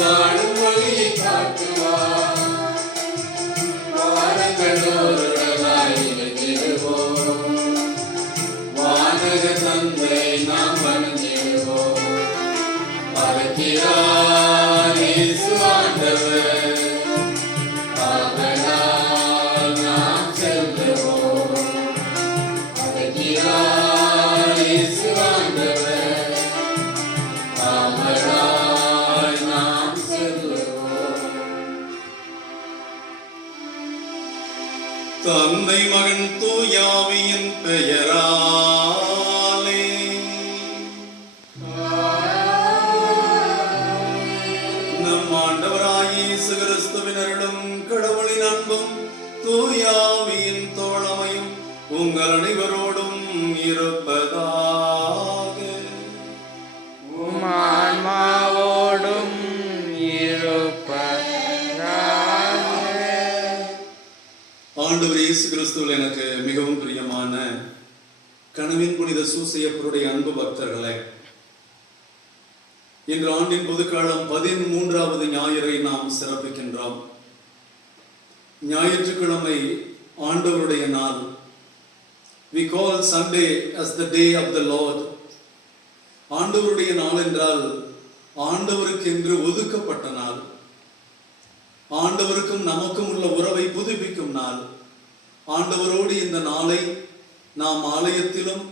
வாழும் வழியை காட்டுவார். வாரங்களோருடனாய் இணைந்திடுவோம். வானக தந்தை நாம் வணங்கிடுவோம். பறக்கிறார் இயேசு ஆண்டவர். அவரால் நாம் செல்லுவோம். பறக்கிறார் இயேசு ஆண்டவர். அவரால் நாம் செல்லுவோம். தந்தை மகன் தூயாவியின் பெயராலே நம் ஆண்டவராகிய இயேசு கிறிஸ்துவின் அருளும் கடவுளின் அன்பும் தூயாவியின் தோழமையும் உங்கள் அனைவரோடும் இருப்பதாக. ஆன்மாவோடும் இருப்பதாக. ஆண்டவர் இயேசு கிறிஸ்துவில் எனக்கு மிகவும் பிரியமான கனவின் புனித சூசையப்பருடைய அன்பு பக்தர்களே, இன்று ஆண்டின் பொதுக்காலம் 13வது ஞாயிறை நாம் சிறப்பிக்கின்றோம். ஞாயிற்றுக்கிழமை ஆண்டவருடைய நாள். We call Sunday as the day of the Lord. ஆண்டவருடைய நாள் என்றால் ஆண்டவருக்கு என்று ஒதுக்கப்பட்ட நாள். ஆண்டவருக்கும் நமக்கும் உள்ள உறவை புதுப்பிக்கும் நாள். ஆண்டவரோடு இந்த நாளை நாம் ஆலயத்திலும்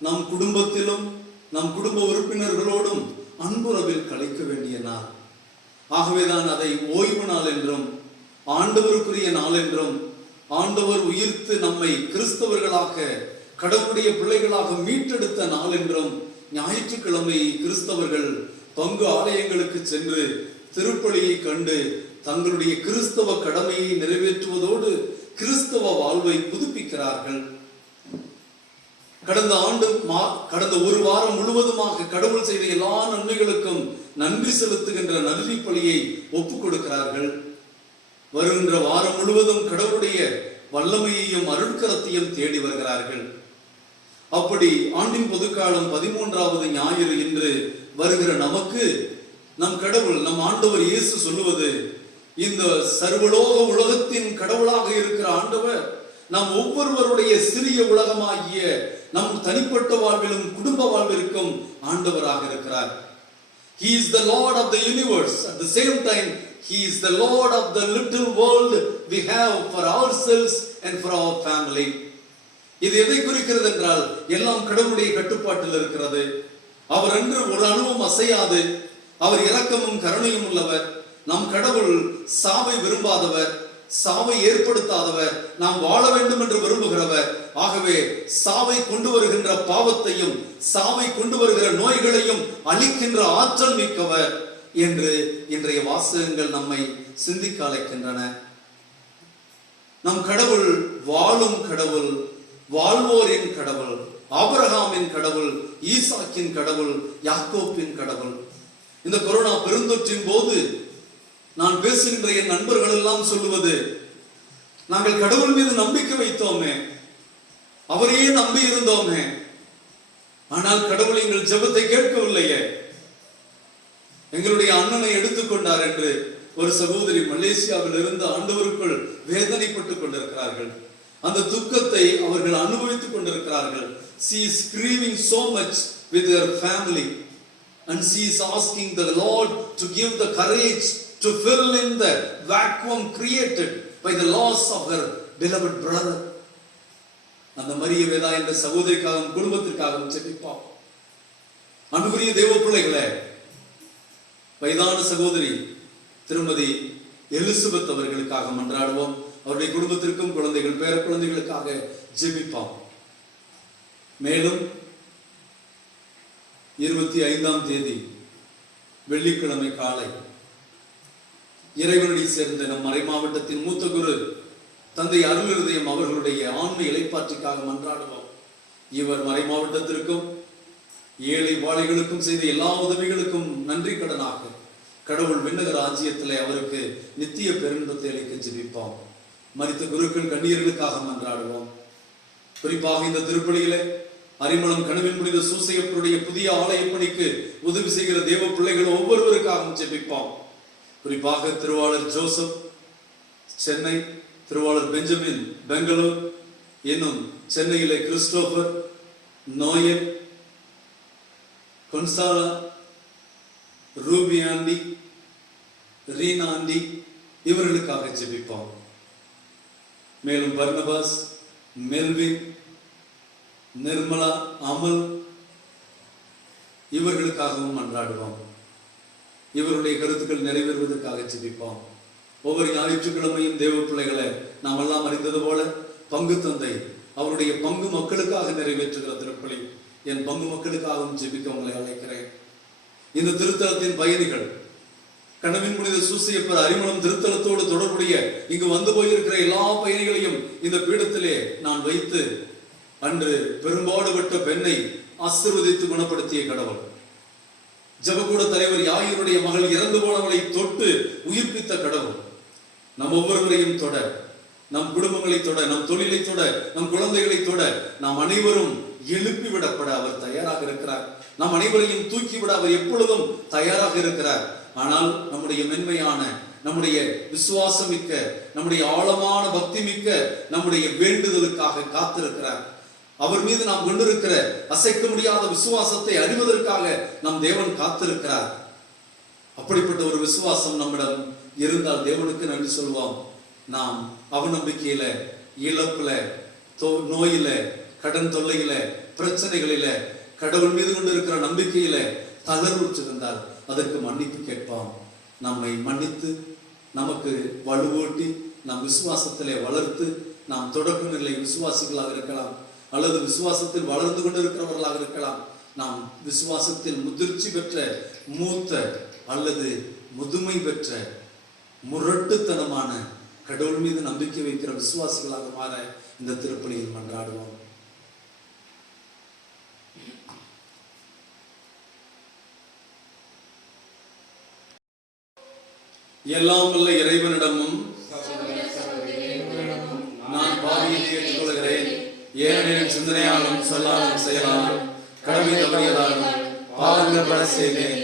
நம் குடும்பத்திலும் நம் குடும்ப உறுப்பினர்களோடும் அன்புறவில் கழிக்க வேண்டிய நாள். ஆகவேதான் அதை ஓய்வு நாள் என்றும் ஆண்டவருக்குரிய நாள் என்றும், ஆண்டவர் உயிர்த்து நம்மை கிறிஸ்தவர்களாக கடவுளுடைய பிள்ளைகளாக மீட்டெடுத்த நாள் என்றும் ஞாயிற்றுக்கிழமை கிறிஸ்தவர்கள் பங்கு ஆலயங்களுக்கு சென்று திருப்பலியை கண்டு தங்களுடைய கிறிஸ்தவ கடமையை நிறைவேற்றுவதோடு கிறிஸ்தவ வாழ்வை புதுப்பிக்கிறார்கள். கடந்த ஒரு வாரம் முழுவதுமாக கடவுள் செய்த எல்லா நன்மைகளுக்கும் நன்றி செலுத்துகின்ற நன்றி பலியை ஒப்புக் கொடுக்கிறார்கள். வருகின்ற வாரம் முழுவதும் கடவுளுடைய வல்லமையையும் அருட்கரத்தையும் தேடி வருகிறார்கள். அப்படி ஆண்டின் பொதுக்காலம் 13வது ஞாயிறு இன்று வருகிற நமக்கு நம் கடவுள், நம் ஆண்டவர் இயேசு சொல்லுவது, இந்த சர்வலோக உலகத்தின் கடவுளாக இருக்கிற ஆண்டவர் நம் ஒவ்வொருவருடைய சிறிய உலகமாகிய நம் தனிப்பட்ட வாழ்விலும் குடும்ப வாழ்விற்கும் ஆண்டவராக இருக்கிறார். He is the Lord of the universe. At the same time, He is the Lord of the little world we have for ourselves and for our family. இது எதை குறிக்கிறது என்றால், எல்லாம் கடவுளுடைய கட்டுப்பாட்டில் இருக்கிறது. அவர் என்று ஒரு அணுவும் அசையாது. அவர் இரக்கமும் கருணையும் உள்ளவர். நம் கடவுள் சாவை விரும்பாதவர், சாவை ஏற்படுத்தாதவர், நாம் வாழ வேண்டும் என்று விரும்புகிறவர். ஆகவே சாவை கொண்டு வருகின்ற பாவத்தையும் சாவை கொண்டு வருகிற நோய்களையும் அழிக்கின்ற ஆற்றல் மிக்கவர் என்று இன்றைய வாசகங்கள் நம்மை சிந்திக்க அழைக்கின்றன. நம் கடவுள் வாழும் கடவுள், வாழ்வோரின் கடவுள், ஆபிரகாமின் கடவுள், ஈசாக்கின் கடவுள், யாக்கோப்பின் கடவுள். இந்த கொரோனா பெருந்தொற்றின் போது நான் பேசுகின்ற என் நண்பர்கள் எல்லாம் சொல்லுவது, நாங்கள் கடவுள் மீது நம்பிக்கை வைத்தோமே, அவரையே நம்பி இருந்தோமே, ஆனால் கடவுள் எங்கள் ஜெபத்தை கேட்கவில்லையே, எங்களுடைய அண்ணனை எடுத்துக்கொண்டார் என்று ஒரு சகோதரி மலேசியாவில் இருந்து ஆண்டவருக்குள் வேதனைப்பட்டுக் கொண்டிருக்கிறார்கள். அந்த துக்கத்தை அவர்கள் அனுபவித்துக் கொண்டிருக்கிறார்கள். She is grieving so much with her family and she is asking the Lord to give the courage to fill in the vacuum created by the loss of her beloved brother. அந்த மரிய வேதா என்ற சகோதரிக்காகவும் குடும்பத்திற்காகவும் ஜெபிப்போம். அன்புக்குரிய தேவ பிள்ளைகளே, வயதான சகோதரி திருமதி Elizabeth அவர்களுக்காக மன்றாடுவோம். அவருடைய குடும்பத்திற்கும் குழந்தைகள் பேர குழந்தைகளுக்காக ஜெபிப்போம். மேலும் 25ஆம் தேதி வெள்ளிக்கிழமை காலை இறைவனடி சேர்ந்த நம் மறை மாவட்டத்தின் மூத்த குரு தந்தை அருள்ஹிருதயம் அவர்களுடைய ஆன்மீக இளைப்பாற்றிக்காக மன்றாடுவோம். இவர் மறை மாவட்டத்திற்கும் ஏழை வாழைகளுக்கும் செய்த எல்லா உதவிகளுக்கும் நன்றி கடனாக கடவுள் விண்ணக ராஜ்யத்திலே அவருக்கு நித்திய பெருன்பத்தை அளிக்க ஜெபிப்போம். மரித்த குருக்கள் கண்ணீர்களுக்காக மன்றாடுவோம். குறிப்பாக இந்த திருப்பலியிலே அரிமளம் கனவின் புனித சூசையப்பருடைய புதிய ஆலய பணிக்கு உதவி செய்கிற தேவ பிள்ளைகள் ஒவ்வொருவருக்காகவும் ஜெபிப்போம். குறிப்பாக திருவாளர் ஜோசப் சென்னை, திருவாளர் பெஞ்சமின் பெங்களூர், இன்னும் சென்னையிலே Christopher, Noel, Gonsala, Ruby aunty, Reena aunty, இவர்களுக்காக ஜெபிப்போம். மேலும் பர்னபாஸ், மெல்வின், நிர்மலா, அமல், இவர்களுக்காகவும் மன்றாடுவோம். இவருடைய கருத்துக்கள் நிறைவேறுவதற்காக ஜெபிப்போம். ஒவ்வொரு ஞாயிற்றுக்கிழமையும் தேவ பிள்ளைகளை நாம் எல்லாம் அறிந்தது போல பங்கு தந்தை அவருடைய பங்கு மக்களுக்காக நிறைவேற்றுகிற திருப்பலி. என் பங்கு மக்களுக்காகவும் ஜெபிக்க உங்களை அழைக்கிறேன். இந்த திருத்தலத்தின் பயணிகள், கனவின் புனித சூசையப்பர் அறிமுகம் திருத்தலத்தோடு தொடர்புடைய இங்கு வந்து போயிருக்கிற எல்லா பயணிகளையும் இந்த பீடத்திலே நான் வைத்து அன்று பெரும்பாடுபட்ட பெண்ணை ஆசீர்வதித்து குணப்படுத்திய கடவுள், ஜபக்கூட தலைவர் யாயினுடைய மகள் இறந்து போனவளை தொட்டு உயிர்ப்பித்த கடவுள், நம் ஒவ்வொருவரையும் தொட, நம் குடும்பங்களை தொட, நம் தொழிலை தொட, நம் குழந்தைகளை தொட, நாம் அனைவரும் எழுப்பிவிடப்பட அவர் தயாராக இருக்கிறார். நாம் அனைவரையும் தூக்கிவிட அவர் எப்பொழுதும் தயாராக இருக்கிறார். ஆனால் நம்முடைய மென்மையான, நம்முடைய விசுவாசமிக்க, நம்முடைய ஆழமான பக்தி மிக்க நம்முடைய வேண்டுதலுக்காக காத்திருக்கிறார். அவர் மீது நாம் கொண்டிருக்கிற அசைக்க முடியாத விசுவாசத்தை அறிவதற்காக நம் தேவன் காத்திருக்கிறார். அப்படிப்பட்ட ஒரு விசுவாசம் நம்மிடம் இருந்தால் தேவனுக்கு நன்றி சொல்வோம். நாம் அவநம்பிக்கையில, இழப்புல, நோயில, கடன் தொல்லையில, பிரச்சனைகளில, கடவுள் மீது கொண்டிருக்கிற நம்பிக்கையில தளர்வுற்றிருந்தால் அதற்கு மன்னிப்பு கேட்போம். நம்மை மன்னித்து நமக்கு வலுவூட்டி நம் விசுவாசத்திலே வளர்த்து, நாம் தொடக்க நிலை விசுவாசிகளாக இருக்கலாம் அல்லது விசுவாசத்தில் வளர்ந்து கொண்டிருக்கிறவர்களாக இருக்கலாம். நாம் விசுவாசத்தில் முதிர்ச்சி பெற்ற, மூத்த அல்லது முதுமை பெற்ற, முரட்டுத்தனமான, கடவுள் மீது நம்பிக்கை வைக்கிற விசுவாசிகளாக மாற இந்த திருப்பலியில் மன்றாடுவோம். எல்லாம் வல்ல இறைவனிடமும் நான் பாவியை ஏற்றுக்கொள்கிறேன். ஏனெனில் சிந்தனையாலும் சொல்லாலும் செயலாலும் கடமை தவறியதாலும் பாவங்கள் பல செய்தேன்.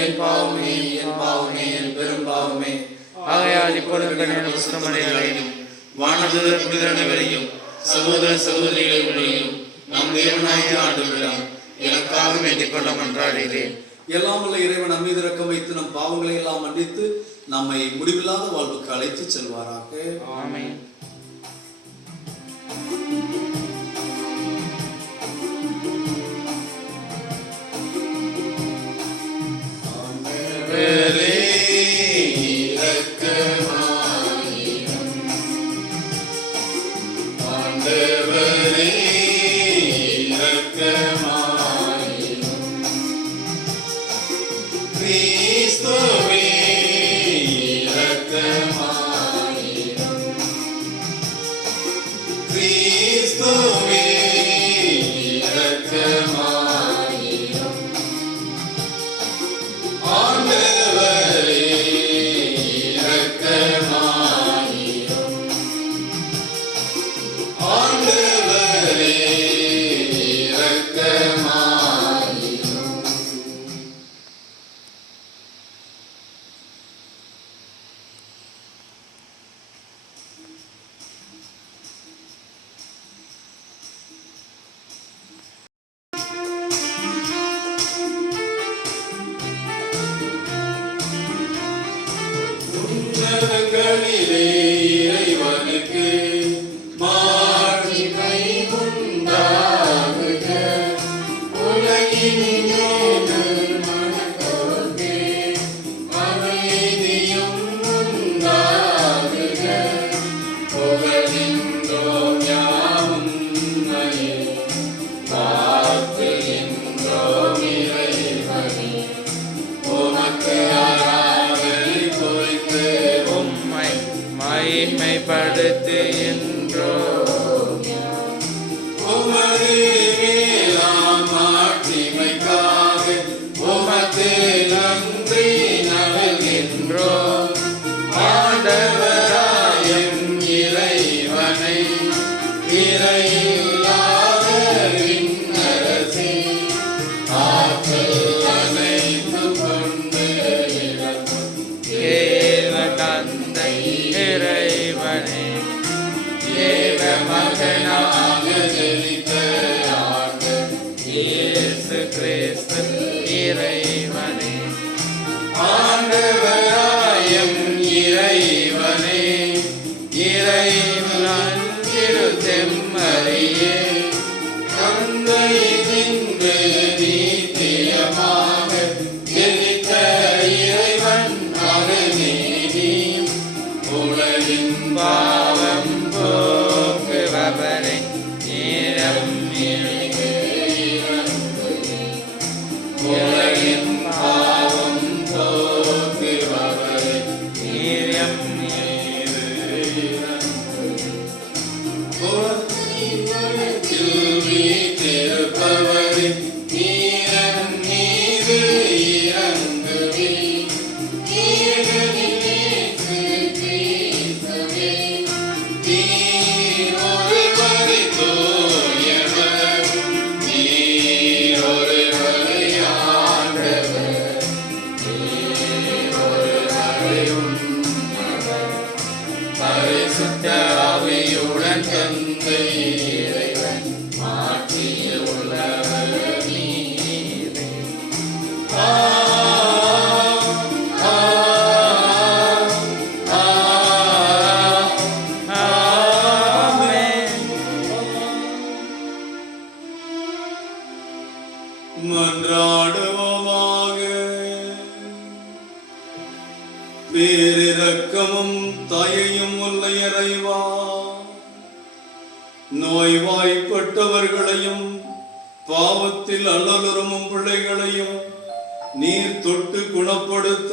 என் பாவமே, என் பாவமே, என் பெரும் பாவமே. ஆகையால் இப்பொழுது சுத்தமடைகளையும் வானதூதர் புனிதர்களையும் சகோதர சகோதரிகளையும் நம் தேவனாகிய ஆண்டவரிடம் எனக்காக வேண்டிக் கொள்ள மன்றாடுகிறேன். எல்லாம் வல்ல இறைவன் நம்மீது இரக்கம் வைத்து நம் பாவங்களை எல்லாம் மன்னித்து நம்மை முடிவில்லாத வாழ்வுக்கு அழைத்து செல்வாராக. ஆமென். இறைவனுக்கு மாட்சிமை உண்டாகுக. உலகினிலே மனத்தோர்க்கு அமைதியும் உண்டாகுக. புகழ்கின்றோம் யாம் உம்மையே, வாழ்த்துகின்றோம் இறைவனே. உமக்கு மகிமைப்படுத்து என்றோ உமது மேலாம் மாட்சிமைக்காக உமக்கு நன்றி நல்கின்றோம். ஆண்டவராயம் இறைவனை இறையில்லாத விண்ணரசே, ஆற்றல் அனைத்தும் கொண்டு இழக்கும் இறைவனே, தேவ மகனாக ஜெனித்த ஆண்டவர் இயேசு கிறிஸ்து இறைவனே, ஆண்டவராயம் இறைவனே, இறைவன் திரு செம்மறியே, தந்தை நின்று நீத்தியமாக ஜெனித்த இறைவன் மகனே நீ, உலகின் பாவம் போக்குபவரே, நேரம் உலகின் பாவம் போக்குபவரே, நீரம் திருப்பவரே, நீரன் மீது இறங்குவே, நீர் ஒருவரே தூயவர், நீர் ஒருவரே ஆண்டவர், நீர் ஒருவரே உன்னதர், பரிசுத்த ஆவியுடன் தந்தை இறைவன் மாற்றியில் உள்ளவர் நீரே. ஆமென். மன்றாடுவோமாக. பேரிரக்கமும் தயையும் உள்ள இறைவா, நோய்வாய்ப்பட்டவர்களையும் பாவத்தில் அல்லலுறும் பிள்ளைகளையும் நீர் தொட்டு குணப்படுத்த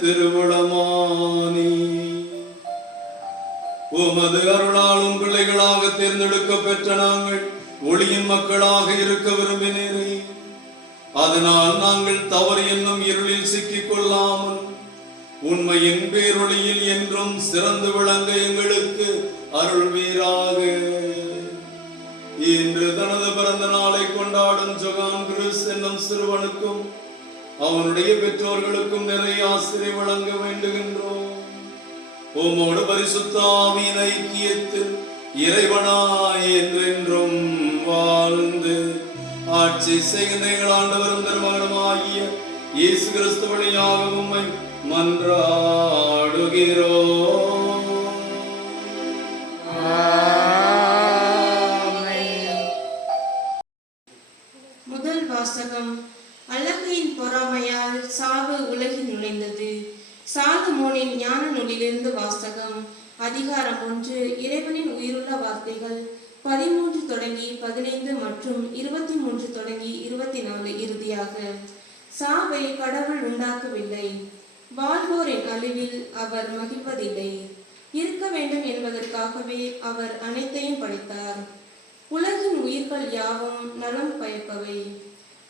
திருவிழமானி உமது அருளாலும் பிள்ளைகளாக தேர்ந்தெடுக்க பெற்ற நாங்கள் ஒளியின் மக்களாக இருக்க விரும்பினீரே. அதனால் நாங்கள் தவறு என்னும் இருளில் சிக்கிக் கொள்ளாமல் உண்மையின் பேரொளியில் என்றும் சிறந்து விளங்க எங்களுக்கு அருள்வீராக. இன்று தனது பிறந்த நாளை கொண்டாடும் ஜொகான் கிறிஸ் என்னும் சிறுவனுக்கும் அவனுடைய பெற்றோர்களுக்கும் நிறைய ஆசிரியை வழங்க வேண்டுகின்றோம். உம்மோடு பரிசுத்த ஆவியின் ஐக்கியத்தில் இறைவனாய் என்றென்றும் வாழ்ந்து ஆட்சி செய்கின்ற எங்கள் ஆண்டவரும் திருமகனுமாகிய இயேசு கிறிஸ்து வழியாக உம்மை மன்றாடுகிறோம். ஆமென். முதல் வாசகம். அழகையின் பொறாமையால் சாவு உலகில் நுழைந்தது. சாலமோனின் ஞான நூலிலிருந்து வாசகம். அதிகாரம் 1. இறைவனின் உயிருள்ள வார்த்தைகள் 13 தொடங்கி 15 மற்றும் 23 தொடங்கி 24 இறுதியாக. சாவை கடவுள் உண்டாக்கவில்லை, வாழ்வோரின் அழிவில் அவர் மகிழ்வதில்லை. இருக்க வேண்டும் என்பதற்காகவே அவர் அனைத்தையும் படைத்தார். உலகின் உயிர்கள் யாவும் நலம் பயப்பவை,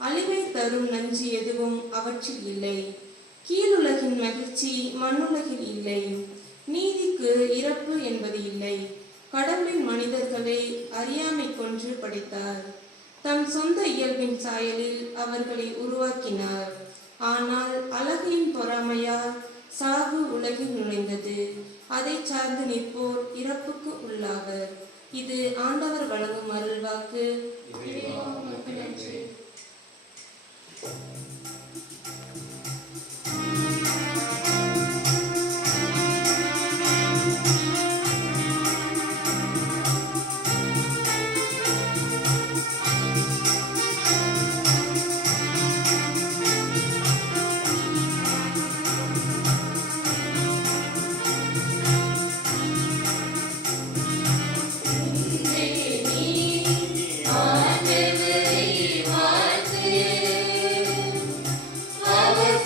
அழிவை தரும் நஞ்சு எதுவும் அவற்றில் இல்லை. கீழுலகின் மகிழ்ச்சி மண்ணுலகில் இல்லை. நீதிக்கு இறப்பு என்பது இல்லை. கடவுளின் மனிதர்களை அறியாமை கொன்று படைத்தார். தம் சொந்த இயல்பின் சாயலில் அவர்களை உருவாக்கினார். ஆனால் அழகையின் பொறாமையால் சாவு உலகில் நுழைந்தது. அதை சார்ந்து நிற்போர் இறப்புக்கு உள்ளாவர். இது ஆண்டவர் வழங்கும் அருள்வாக்கு. அவர்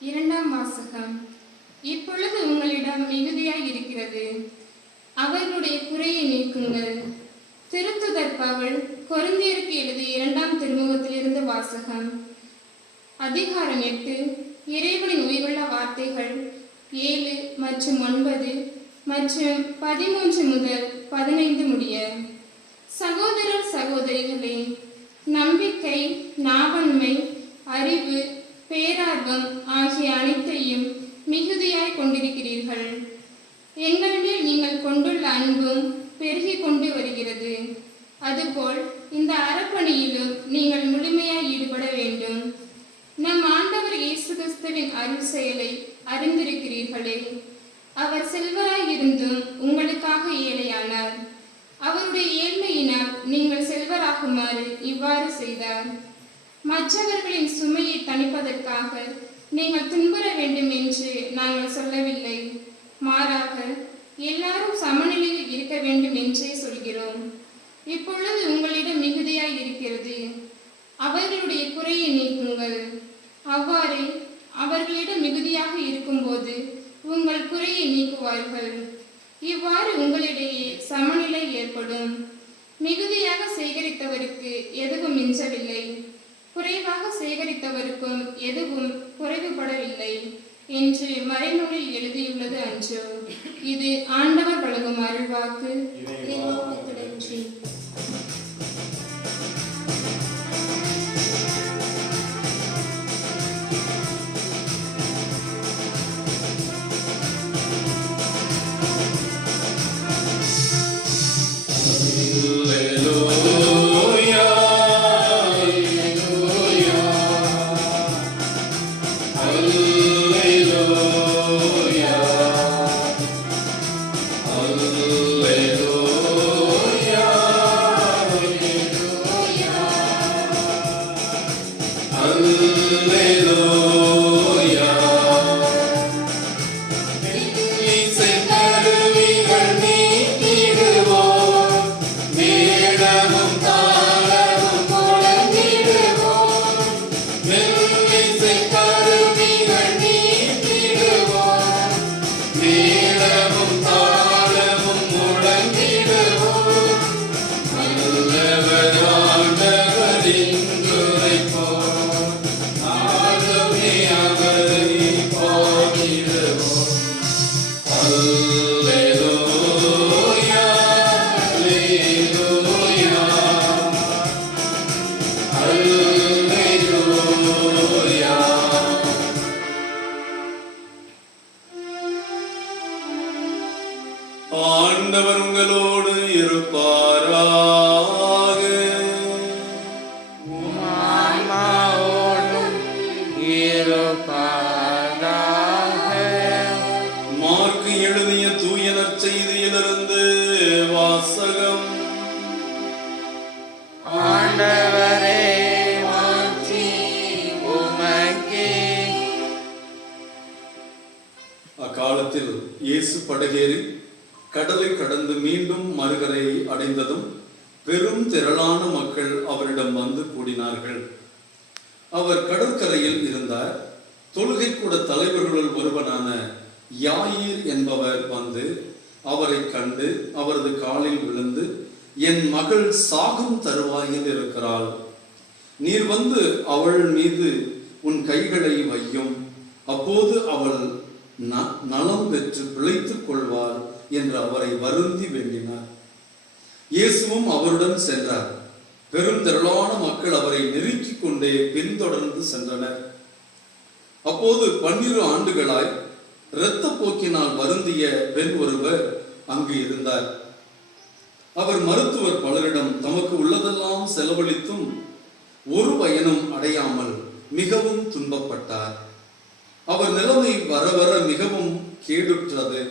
இரண்டாம் வாசகம். இப்பொழுது உங்களிடம் மிகுதியாய் இருக்கிறது, அவர்களுடைய குறையை நீக்குங்கள். திருத்துதர் பவுல் கொரிந்தியருக்கு எழுதிய 2ஆம் திருமுகத்திலிருந்து வாசகம். அதிகாரம் 8, இறைவனின் உயிருள்ள வார்த்தைகள் 7 மற்றும் 9 மற்றும் 13 முதல் 15 முடிய. சகோதரர் சகோதரிகளே, நம்பிக்கை, நாவன்மை, அறிவு, பேரார்வம் ஆகிய அனைத்தையும் மிகுதியாய் கொண்டிருக்கிறீர்கள். எங்கள் மேல் நீங்கள் கொண்டுள்ள அன்பும் பெருகி கொண்டு வருகிறது. அதுபோல் இந்த அறப்பணியிலும் நீங்கள் முழுமையாய் ஈடுபட வேண்டும். நம் ஆண்டவர் இயேசு கிறிஸ்துவின் அருள் செயலை அறிந்திருக்கிறீர்களே. அவர் செல்வராய் இருந்தும் உங்களுக்காக ஏழையானார். அவருடைய ஏழ்மையினால் நீங்கள் செல்வராகுமாறு இவ்வாறு செய்தார். மற்றவர்களின் சுமையை தணிப்பதற்காக நீங்கள் துன்புற வேண்டும் என்று நாங்கள் சொல்லவில்லை. மாறாக எல்லாரும் சமநிலையில் இருக்க வேண்டும் என்றே சொல்கிறோம். இப்பொழுது உங்களிடம் மிகுதியாய் இருக்கிறது, அவர்களுடைய குறையை நீக்குங்கள். அவ்வாறு அவர்களிடம் மிகுதியாக இருக்கும்போது உங்கள் குறையை நீக்குவார்கள். இவ்வாறு உங்களிடையே சமநிலை ஏற்படும். மிகுதியாக சேகரித்தவருக்கு எதுவும் மிஞ்சவில்லை, குறைவாக சேகரித்தவருக்கும் எதுவும் குறைவுபடவில்லை என்று மறைநூலில் எழுதியுள்ளது அன்றோ. இது ஆண்டவர் வழங்கும் அருள்வாக்கு. இறைவனுக்கு நன்றி. ஆண்டவர் உங்களோடு இருப்பாராக. ஆன்மாவோடும் இருப்பாராக. மார்க்கு எழுதிய தூய நற்செய்தியிலிருந்து வாசகம். ஆண்டவரே, மாட்சி உமக்கே. அக்காலத்தில் இயேசு படகேறி கடலை கடந்து மீண்டும் மறுகரையை அடைந்ததும் பெரும் திரளான மக்கள் அவரிடம் வந்து கூடினார்கள். அவர் கடற்கரையில் இருந்தார். தொழுகை கூட தலைவர்களுள் ஒருவனான யாயிர் என்பவர் வந்து அவரை கண்டு அவரது காலில் விழுந்து, என் மகள் சாகும் தருவாயில் இருக்கிறாள், நீர் வந்து அவள் மீது உன் கைகளை வையும், அப்போது அவள் நலம் பெற்று பிழைத்துக் கொள்வாள் என்று அவரை வருந்தி வேண்டினார். இயேசுவும் அவருடன் சென்றார். பெரும் திரளான மக்கள் அவரை நெருக்கிக் கொண்டே பின்தொடர்ந்து சென்றனர். அப்போது 12 ஆண்டுகளாய் இரத்த போக்கினால் வருந்திய பெண் ஒருவர் அங்கு இருந்தார். அவர் மருத்துவர் பலரிடம் தமக்கு உள்ளதெல்லாம் செலவழித்தும் ஒரு பயனும் அடையாமல் மிகவும் துன்பப்பட்டார். அவர் நிலைமை வர வர மிகவும் கேடுற்றது.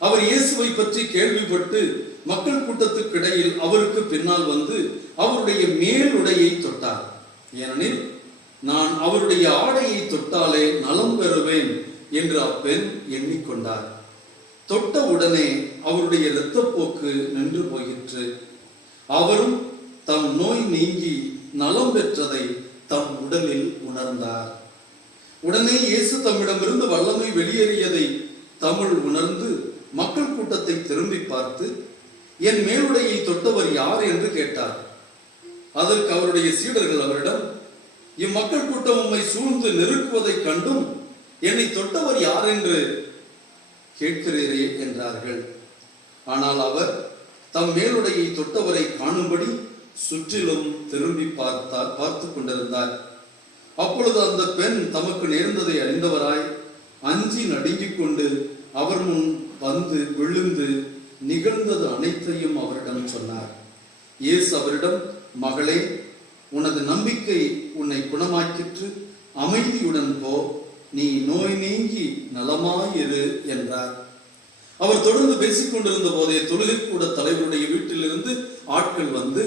அவர் இயேசுவை பற்றி கேள்விப்பட்டு மக்கள் கூட்டத்துக்கு இடையில் அவருக்கு பின்னால் வந்து அவருடைய மேலுடையை தொட்டார். ஏனெனில் நான் அவருடைய ஆடையை தொட்டாலே நலம் பெறுவேன் என்று அப்பெண் எண்ணிக்கொண்டார். தொட்ட உடனே அவருடைய இரத்தப்போக்கு நின்று போயிற்று. அவரும் தம் நோய் நீங்கி நலம் பெற்றதை தம் உடலில் உணர்ந்தார். உடனே இயேசு தம்மிடமிருந்து வல்லமை வெளியேறியதை தமிழ் உணர்ந்து மக்கள் கூட்டத்தை திரும்பி பார்த்து, என் மேலுடையை தொட்டவர் யார் என்று கேட்டார். அதற்கு அவருடைய சீடர்கள் அவரிடம், இம்மக்கள் கூட்டம் உம்மை சூழ்ந்து நெருக்குவதைக் கண்டும் என்னை தொட்டவர் யார் என்று கேட்கிறீரே என்றார்கள். ஆனால் அவர் தம் மேலுடையை தொட்டவரை காணும்படி சுற்றிலும் திரும்பி பார்த்து கொண்டிருந்தார். அப்பொழுது அந்த பெண் தமக்கு நேர்ந்ததை அறிந்தவராய் அஞ்சி நடுங்கிக் கொண்டு அவர் முன் வந்து விழுந்து நிகழ்ந்தது அனைத்தையும் அவரிடம் சொன்னார். இயேசு அவரிடம், மகளே, உனது நம்பிக்கை உன்னை குணமாக்கிற்று, அமைதியுடன் போ, நீ நோய் நீங்கி நலமாயிரு என்றார். அவர் தொடர்ந்து பேசிக் கொண்டிருந்த போதே தொழுகை கூட தலைவருடைய வீட்டிலிருந்து ஆட்கள் வந்து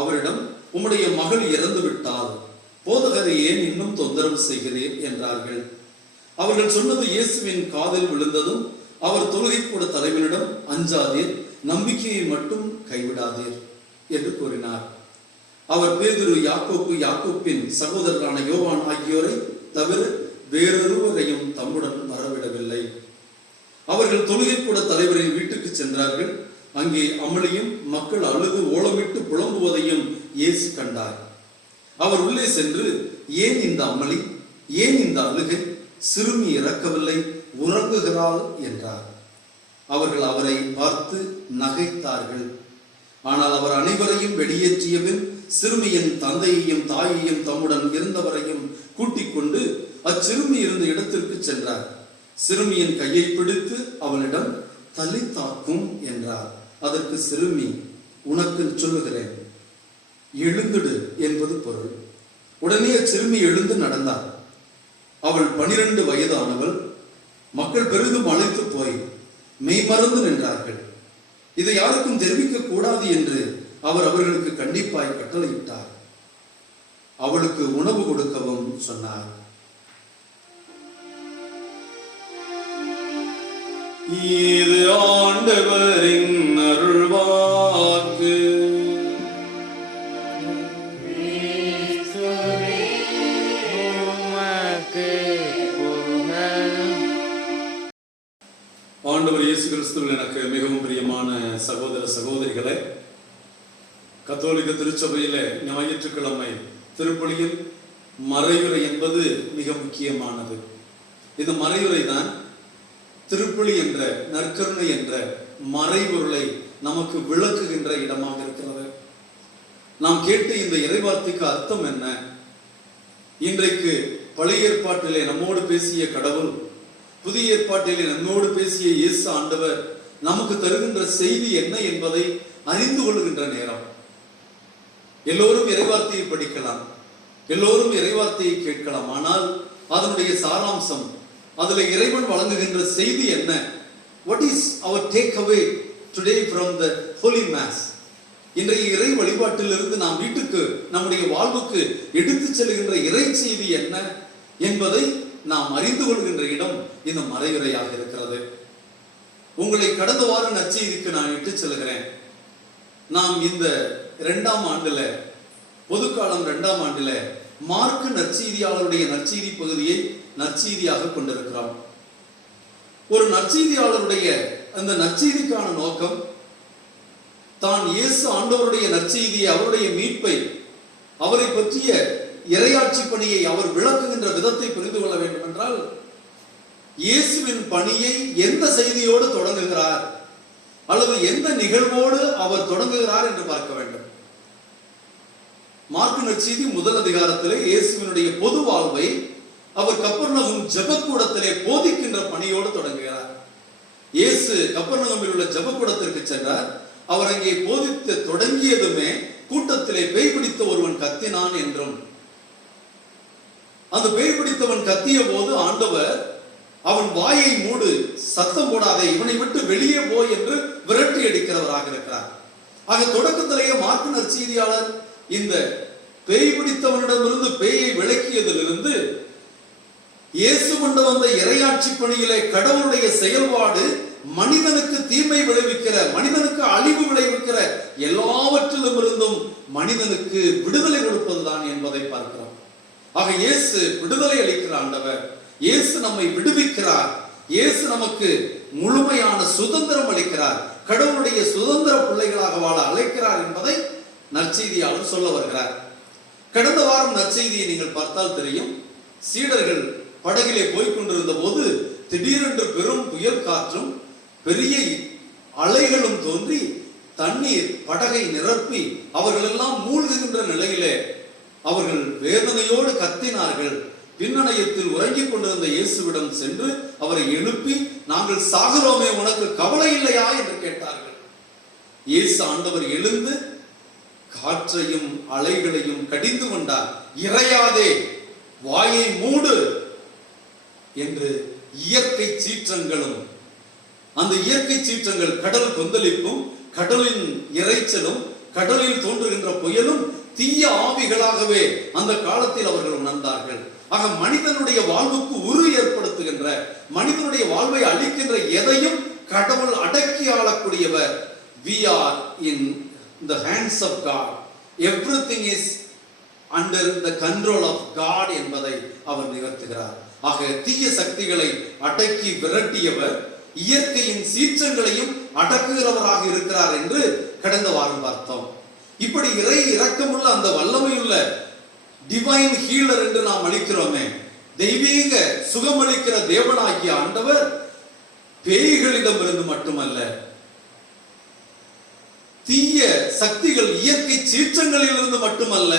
அவரிடம், உம்முடைய மகள் இறந்து விட்டால் போதகரை ஏன் இன்னும் தொந்தரவு செய்கிறேன் என்றார்கள். அவர்கள் சொன்னது இயேசுவின் காதில் விழுந்ததும் அவர் தொழுகை கூட தலைவனிடம், அஞ்சாதீர், நம்பிக்கையை மட்டும் கைவிடாதீர் என்று கூறினார். அவர் பேதுரு, யாக்கோப்பு, யாக்கோப்பின் சகோதரரான யோவான் ஆகியோரை தவிர வேறொருவரையும் தம்முடன் வரவிடவில்லை. அவர்கள் தொழுகை கூட தலைவரின் வீட்டுக்கு சென்றார்கள். அங்கே அமளியும் மக்கள் அழுது ஓலமிட்டு புலம்புவதையும் இயேசு கண்டார். அவர் உள்ளே சென்று, ஏன் இந்த அமளி, ஏன் இந்த அழுகை, சிறுமி இறக்கவில்லை, உறங்குகிறாள் என்றார். அவர்கள் அவரை பார்த்து நகைத்தார்கள். ஆனால் அவர் அனைவரையும் வெளியேற்றிய பின் சிறுமியின் தந்தையையும் தாயையும் தம்முடன் இருந்தவரையும் கூட்டிக் கொண்டு அச்சிறுமி இருந்த இடத்திற்கு சென்றார். சிறுமியின் கையை பிடித்து அவளிடம், தலித்தாக்கும் என்றார். அதற்கு சிறுமி, உனக்கு சொல்லுகிறேன், எழுந்திடு என்பது பொருள். உடனே அச்சிறுமி எழுந்து நடந்தார். அவள் 12 வயதானவள். மக்கள் பெரிதும் அழைத்து போய் மெய்மறந்து நின்றார்கள். இதை யாருக்கும் தெரிவிக்க கூடாது என்று அவர் அவர்களுக்கு கண்டிப்பாய் கட்டளையிட்டார். அவளுக்கு உணவு கொடுக்கவும் சொன்னார். இது ஆண்டவரின் அருள்வாக்கு. ஆண்டவர் இயேசு கிறிஸ்துவில் எனக்கு மிகவும் பிரியமான சகோதர சகோதரிகளே, கத்தோலிக்க திருச்சபையில ஞாயிற்றுக்கிழமை திருப்பலியில் மறையுரை என்பது மிக முக்கியமானது. இந்த மறையுரை தான் திருப்பலி என்ற நற்கருணை என்ற மறைபொருளை நமக்கு விளக்குகின்ற இடமாக இருக்கிறது. நாம் கேட்ட இந்த இறைவார்த்தைக்கு அர்த்தம் என்ன? இன்றைக்கு பழைய ஏற்பாட்டிலே நம்மோடு பேசிய கடவுள், புதிய ஏற்பாட்டிலே நம்மோடு பேசிய இயேசு ஆண்டவர் நமக்கு தருகின்ற செய்தி என்ன என்பதை அறிந்து கொள்கின்ற நேரம். எல்லோரும் இறைவார்த்தையை படிக்கலாம், எல்லோரும் இறைவார்த்தையை கேட்கலாம். ஆனால் அதனுடைய சாராம்சம், அதுல இறைவன் வழங்குகின்ற செய்தி என்ன? What is our takeaway today from the Holy Mass? இன்றைய இறை வழிபாட்டிலிருந்து நாம் வீட்டுக்கு, நம்முடைய வாழ்வுக்கு எடுத்துச் செல்கின்ற இறை செய்தி என்ன என்பதை நாம் அறிந்து கொள்கின்ற இடம் இந்த மறையுரையாக இருக்கிறது. உங்களை கடந்த வார நற்செய்திக்கு நான் இட்டுச் செல்கிறேன். நாம் இந்த 2ஆம் ஆண்டுல, பொதுக்காலம் 2ஆம் ஆண்டுல மார்க்கு நற்செய்தியாளருடைய நற்செய்தி பகுதியை நற்செய்தியாக கொண்டிருக்கிறோம். ஒரு நற்செய்தியாளருடைய அந்த நற்செய்திக்கான நோக்கம், தான் இயேசு ஆண்டவருடைய நற்செய்தியை, அவருடைய மீட்பை, அவரை பற்றிய இறையாட்சி பணியை அவர் விளக்குகின்ற விதத்தை புரிந்து கொள்ள வேண்டும் என்றால், இயேசுவின் பணியை எந்த செய்தியோடு தொடங்குகிறார் அல்லது எந்த நிகழ்வோடு அவர் தொடங்குகிறார் என்று பார்க்க வேண்டும். மார்க்கு நற்செய்தி 1 அதிகாரத்திலே இயேசுவினுடைய பொது வாழ்வை அவர் கப்பர்நகும் ஜெபக்கூடத்திலே போதிக்கின்ற பணியோடு தொடங்குகிறார். இயேசு கப்பர்நகமில் உள்ள ஜெபக்கூடத்திற்கு சென்றார். அவர் அங்கே போதித்து தொடங்கியதுமே கூட்டத்திலே பேய் பிடித்த ஒருவன் கத்தினான் என்றும், அந்த பேய் பிடித்தவன் கத்திய போது ஆண்டவர், அவன் வாயை மூடு, சத்தம் போடாதே, இவனை விட்டு வெளியே போய் என்று விரட்டி அடிக்கிறவராக இருக்கிறார். ஆக தொடக்கத்திலேயே மார்க்கு நற்செய்தியாளர் இந்த பேய் பிடித்தவனிடமிருந்து பேயை விலக்கியதிலிருந்து இயேசு கொண்டு வந்த இறையாட்சி பணியிலே கடவுளுடைய செயல்பாடு மனிதனுக்கு தீமை விளைவிக்கிற, மனிதனுக்கு அழிவு விளைவிக்கிற எல்லாவற்றிலும் இருந்தும் மனிதனுக்கு விடுதலை கொடுப்பதுதான் என்பதை பார்க்கிறோம். ஆக இயேசு விடுதலை அளிக்கிற ஆண்டவர், இயேசு நம்மை விடுவிக்கிறார், இயேசு நமக்கு முழுமையான சுதந்திரம் அளிக்கிறார், கடவுளுடைய சுதந்திர பிள்ளைகளாக வாழ அழைக்கிறார் என்பதை நற்செய்தியாளர் சொல்ல வருகிறார். கடந்த வாரம் நற்செய்தியை நீங்கள் பார்த்தால் தெரியும். சீடர்கள் படகிலே போய்கொண்டிருந்த போது திடீரென்று பெரும் புயல் காற்றும் பெரிய அலைகளும் தோன்றி தண்ணீர் படகை நிரப்பி அவர்கள் எல்லாம் மூழ்குகின்ற நிலையிலே அவர்கள் வேதனையோடு கத்தினார்கள். பின்னணையத்தில் உறங்கிக் கொண்டிருந்த இயேசுவிடம் சென்று அவரை எழுப்பி, நாங்கள் சாகிறோமே, உனக்கு கவலை இல்லையா என்று கேட்டார்கள். இயேசு ஆண்டவர் எழுந்து காற்றையும் அலைகளையும் கடிந்து கொண்டார். இறையாதே, வாயை மூடு என்று இயற்கை சீற்றங்களும், அந்த இயற்கை சீற்றங்கள் கடல் கொந்தளிப்பும், கடலின் இறைச்சலும், கடலில் தோன்றுகின்ற புயலும் தீய ஆவிகளாகவே அந்த காலத்தில் அவர்கள் உணர்ந்தார்கள். ஆக மனிதனுடைய வாழ்வுக்கு உரு ஏற்படுத்துகின்ற, மனிதனுடைய வாழ்வை அளிக்கின்ற எதையும் கடவுள் அடக்கி ஆளக்கூடியவர். We are in the hands of God. Everything is under the control of God என்பதை அவர் நிகழ்த்துகிறார். ஆக தீய சக்திகளை அடக்கி விரட்டியவர் இயற்கையின் சீற்றங்களையும் அடக்குகிறவராக இருக்கிறார் என்று கடந்த வாரம் பார்த்தோம். இப்படி இறை இரக்கமுள்ள அந்த வல்லமையுள்ள டிவைன் ஹீலர் என்று நாம் அளிக்கிறோமே, தெய்வீக சுகமளிக்கிற தேவனாகிய ஆண்டவர் பேய்களிடமிருந்து மட்டுமல்ல, தீய சக்திகள் இயற்கை சீற்றங்களிலிருந்து மட்டுமல்ல,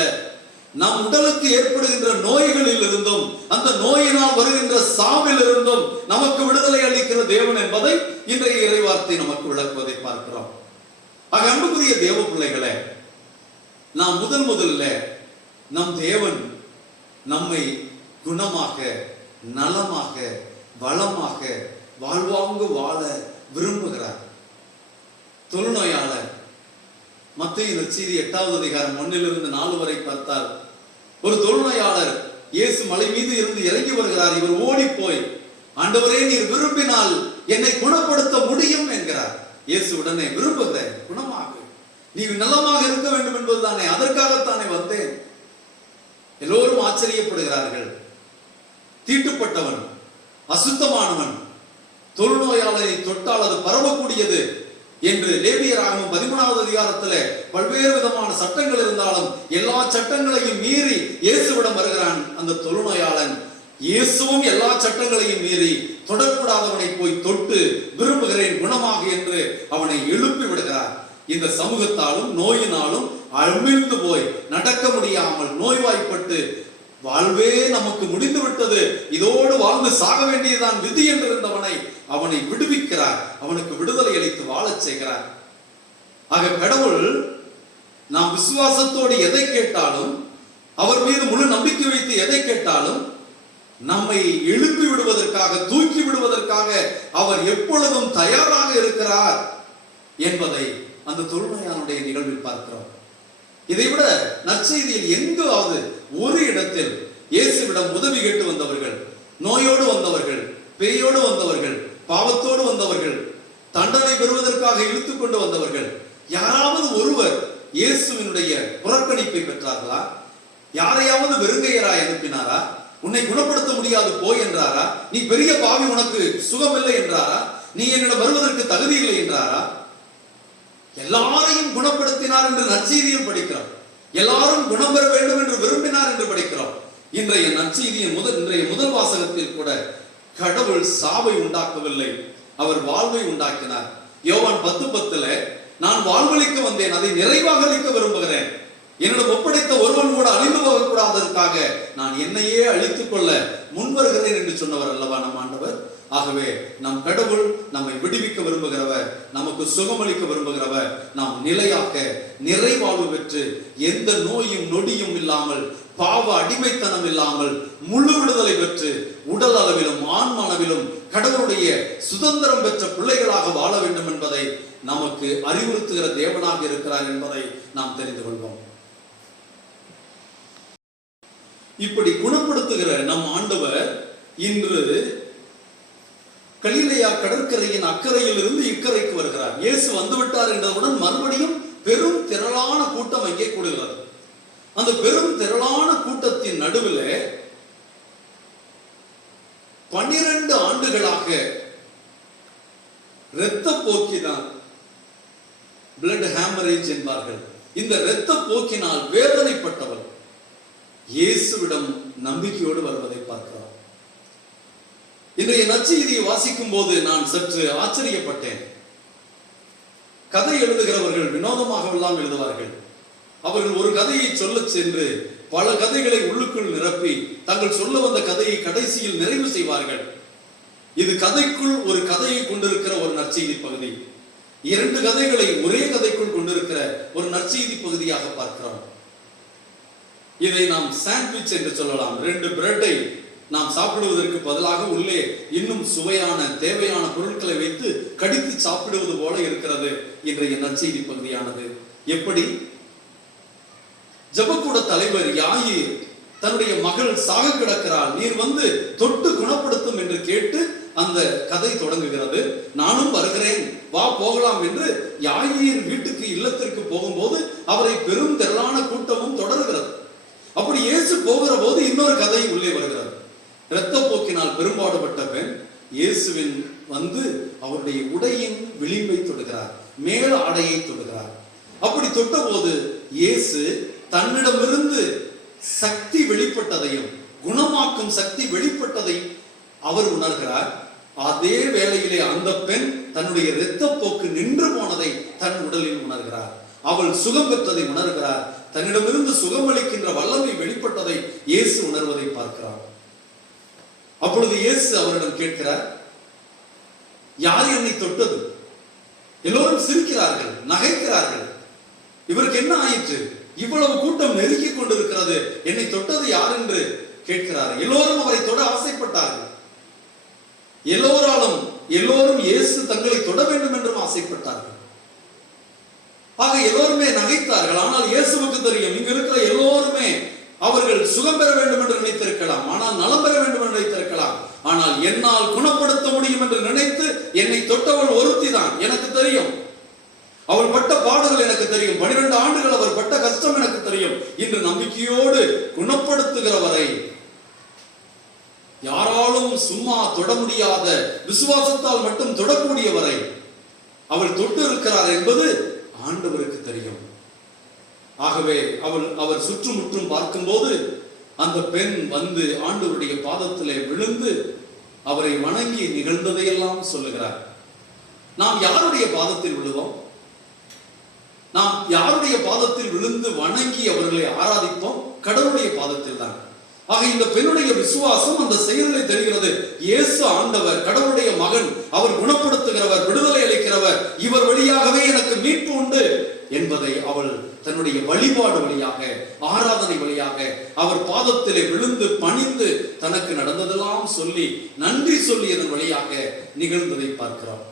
நம் உடலுக்கு ஏற்படுகின்ற நோய்களில் இருந்தும், அந்த நோயினால் வருகின்ற சாவில் இருந்தும் நமக்கு விடுதலை அளிக்கிற தேவன் என்பதை இன்றைய இறைவார்த்தை நமக்கு விளக்குவதை பார்க்கிறோம். ஆக அன்புக்குரிய தேவ பிள்ளைகளே, நாம் முதல்ல நம் தேவன் நம்மை குணமாக, நலமாக, வளமாக, வாழ்வாங்கு வாழ விரும்புகிறார். தொழுநோயாளர் மத்தேயு நற்செய்தி 8வது அதிகாரம் 1 4 வரை பார்த்தால், ஒரு தொழுநோயாளர் இயேசு மலை மீது இருந்து இறங்கி வருகிறார். இவர் ஓடி போய், ஆண்டவரே, நீர் விரும்பினால் என்னை குணப்படுத்த முடியும் என்கிறார். இயேசு உடனே, விரும்புகிறேன், குணமாக, நீ நலமாக இருக்க வேண்டும் என்பதுதானே, அதற்காகத்தானே வந்தேன். எல்லோரும் ஆச்சரியப்படுகிறார்கள். தீட்டுப்பட்டவன், அசுத்தமானவன் தொழுநோயாளரை தொட்டால் அது பரவக்கூடியது என்று லேவியராகமம் 13வது அதிகாரத்தில் பல்வேறு விதமான சட்டங்கள் இருந்தாலும் எல்லா சட்டங்களையும் மீறி இயேசுவிடம் வருகிறான் அந்த தொழுநோயாளன். இயேசுவும் எல்லா சட்டங்களையும் மீறி தொடக்கூடாதவனை போய் தொட்டு, விரும்புகிறேன், குணமாக என்று அவனை எழுப்பி விடுகிறார். இந்த சமூகத்தாலும் நோயினாலும் அமிழ்ந்து போய் நடக்க முடியாமல் நோய்வாய்ப்பட்டு வாழ்வே நமக்கு முடிந்து விட்டது, இதோடு வாழ்ந்து சாக வேண்டியதுதான் விதி என்றிருந்தவனை அவனை விடுவிக்கிறார், அவனுக்கு விடுதலை அளித்து வாழச் செய்கிறார். ஆக கடவுள் நாம் விசுவாசத்தோடு எதை கேட்டாலும், அவர் மீது முழு நம்பிக்கை வைத்து எதை கேட்டாலும், நம்மை எழுப்பி விடுவதற்காக, தூக்கி விடுவதற்காக அவர் எப்பொழுதும் தயாராக இருக்கிறார் என்பதை அந்த தொழுநோயாளனுடைய நிகழ்வில் பார்க்கிறோம். இதைவிட நற்செய்தியில் எங்காவது ஒரு இடத்தில் இயேசுவிடம் உதவி கேட்டு வந்தவர்கள், நோயோடு வந்தவர்கள், பேயோடு வந்தவர்கள், பாவத்தோடு வந்தவர்கள், தண்டனை பெறுவதற்காக இழுத்துக் கொண்டு வந்தவர்கள், யாராவது ஒருவர் இயேசுவினுடைய புறக்கணிப்பை பெற்றார்களா? யாரையாவது வெறுங்கையராய் அனுப்பினாரா? உன்னை குணப்படுத்த முடியாது போய் என்றாரா? நீ பெரிய பாவி, உனக்கு சுகமில்லை என்றாரா? நீ என்னிடம் வருவதற்கு தகுதி இல்லை என்றாரா? எல்லாரையும் குணப்படுத்தினார் என்று நற்செய்தியில் படிக்கிறோம். எல்லாரும் குணம் பெற வேண்டும் என்று விரும்பினார் என்று படிக்கிறோம். இன்றைய நற்செய்தியின் முதல் வாசகத்தில் கூட கடவுள் சாவை உண்டாக்கவில்லை, அவர் வாழ்வை உண்டாக்கினார். யோவான் 10:10 நான் வாழ்வளிக்க வந்தேன், அதை நிறைவாக அளிக்க விரும்புகிறேன், என்னிடம் ஒப்படைத்த ஒருவன் கூட அழிந்து போகக்கூடாதற்காக நான் என்னையே அழித்துக் கொள்ள முன்வருகிறேன் என்று சொன்னவர் அல்லவா நம் ஆண்டவர். ஆகவே நம் கடவுள் நம்மை விடுவிக்க விரும்புகிறவர், நமக்கு சுகமளிக்க விரும்புகிறவர். நாம் நிலையாக நிறைவாழ்வு பெற்று எந்த நோயும் நொடியும் இல்லாமல், பாவ அடிமைத்தனம் இல்லாமல் முழு விடுதலை பெற்று உடல் அளவிலும் ஆன்ம அளவிலும் கடவுளுடைய சுதந்திரம் பெற்ற பிள்ளைகளாக வாழ வேண்டும் என்பதை நமக்கு அறிவுறுத்துகிற தேவனாக இருக்கிறார் என்பதை நாம் தெரிந்து கொள்வோம். இப்படி குணப்படுத்துகிற நம் ஆண்டவர் இன்று கலிலேயா கடற்கரையின் அக்கறையில் இருந்து இக்கரைக்கு வருகிறார். இயேசு வந்துவிட்டார் என்றவுடன் மறுபடியும் பெரும் திரளான கூட்டம் அங்கே கூடுகிறது. அந்த பெரும் திரளான கூட்டத்தின் நடுவில் 12 ஆண்டுகளாக இரத்த போக்கினால், பிளட் ஹேமரேஜ் என்பார்கள், இந்த இரத்த போக்கினால் வேதனைப்பட்டவர் இயேசுவிடம் நம்பிக்கையோடு வருவதை பார்க்கிறார். இன்றைய நற்செய்தியை வாசிக்கும் போது நான் சற்று ஆச்சரியப்பட்டேன். கதை எழுதுகிறவர்கள் வினோதமாக எல்லாம் எழுதுவார்கள். அவர்கள் ஒரு கதையை சொல்ல சென்று பல கதைகளை உள்ளுக்குள் நிரப்பி தங்கள் சொல்ல வந்த கதையை கடைசியில் நிறைவு செய்வார்கள். இது கதைக்குள் ஒரு கதையை கொண்டிருக்கிற ஒரு நற்செய்தி பகுதி. 2 கதைகளை ஒரே கதைக்குள் கொண்டிருக்கிற ஒரு நற்செய்தி பகுதியாக பார்க்கிறோம். இதை நாம் சாண்ட்விச் என்று சொல்லலாம். 2 பிரெட்டை நாம் சாப்பிடுவதற்கு பதிலாக உள்ளே இன்னும் சுவையான தேவையான பொருட்களை வைத்து கடித்து சாப்பிடுவது போல இருக்கிறது இன்றைய நற்செய்தி பகுதியானது. எப்படி? ஜெபக்கூட தலைவர் யாயீர் தன்னுடைய மகள் சாக கிடக்கிறாள், நீர் வந்து தொட்டு குணப்படுத்தும் என்று கேட்டு அந்த கதை தொடங்குகிறது. நானும் வருகிறேன், வா போகலாம் என்று யாயீர் வீட்டுக்கு இல்லத்திற்கு போகும்போது அவரை பெரும் திரளான கூட்டமும் தொடர்கிறது. அப்படி இயேசு போகிற போது இன்னொரு கதை உள்ளே வருகிறது. இரத்த போக்கினால் பெரும்பாடுபட்ட பெண் இயேசுவின் வந்து அவருடைய உடையின் விளிம்பை தொடுகிறார், மேல் ஆடையை தொடுகிறார். அப்படி தொட்ட போது இயேசு தன்னிடமிருந்து சக்தி வெளிப்பட்டதையும் குணமாக்கும் சக்தி வெளிப்பட்டதை அவர் உணர்கிறார். அதே வேளையிலே அந்த பெண் தன்னுடைய இரத்த போக்கு நின்று போனதை தன் உடலில் உணர்கிறார். அவள் சுகம் பெற்றதை உணர்கிறார். தன்னிடமிருந்து சுகமளிக்கின்ற வல்லமை வெளிப்பட்டதை இயேசு உணர்வதை பார்க்கிறார். அப்பொழுது இயேசு அவரிடம் கேட்கிறார், யார் என்னை தொட்டது? எல்லோரும் சிரிக்கிறார்கள், நகைக்கிறார்கள். இவருக்கு என்ன ஆயிற்று? இவ்வளவு கூட்டம் நெருங்கிக் கொண்டிருக்கிறது, என்னை தொட்டது யார் என்று கேட்கிறார். எல்லோரும் அவரை தொட ஆசைப்பட்டார்கள். எல்லோரும் இயேசு தங்களை தொட வேண்டும் என்றும் ஆசைப்பட்டார்கள். ஆக எல்லோருமே நகைத்தார்கள். ஆனால் இயேசுவுக்கு தெரியும், இங்க இருக்கிற எல்லோருமே அவர்கள் சுகம் பெற வேண்டும் என்று நினைத்திருக்கலாம், ஆனால் நலம் பெற வேண்டும் என்று நினைத்திருக்கலாம். ஆனால் என்னால் குணப்படுத்த முடியும் என்று நினைத்து என்னை தொட்டவள் ஒருத்தி தான். எனக்கு தெரியும், அவள் பட்ட பாடுகள் எனக்கு தெரியும். 12 ஆண்டுகள் அவர் பட்ட கஷ்டம் எனக்கு தெரியும். இன்று நம்பிக்கையோடு குணப்படுத்துகிறவரை, யாராலும் சும்மா தொட முடியாத விசுவாசத்தால் மட்டும் தொடக்கூடியவரை அவள் தொட்டு இருக்கிறார் என்பது ஆண்டவருக்கு தெரியும். ஆகவே அவர் சுற்றுமுற்றும் பார்க்கும்போது அந்த பெண் வந்து ஆண்டவருடைய பாதத்திலே விழுந்து அவரை வணங்கி நிகழ்ந்ததையெல்லாம் சொல்லுகிறார். நாம் யாருடைய பாதத்தில் விழுவோம்? நாம் யாருடைய பாதத்தில் விழுந்து வணங்கி அவர்களை ஆராதிப்போம்? கடவுளுடைய பாதத்தில் தான். ஆக இந்த பெண்ணுடைய விசுவாசம் அந்த செயலிலே தெரிகிறது. இயேசு ஆண்டவர், கடவுளுடைய மகன், அவர் குணப்படுத்துகிறவர், விடுதலை அளிக்கிறவர், இவர் வழியாகவே எனக்கு மீட்பு உண்டு என்பதை அவள் தன்னுடைய வழிபாடு வழியாக, ஆராதனை வழியாக அவர் பாதத்திலே விழுந்து பணிந்து தனக்கு நடந்ததெல்லாம் சொல்லி நன்றி சொல்லியதன் வழியாக நிகழ்ந்ததை பார்க்கிறோம்.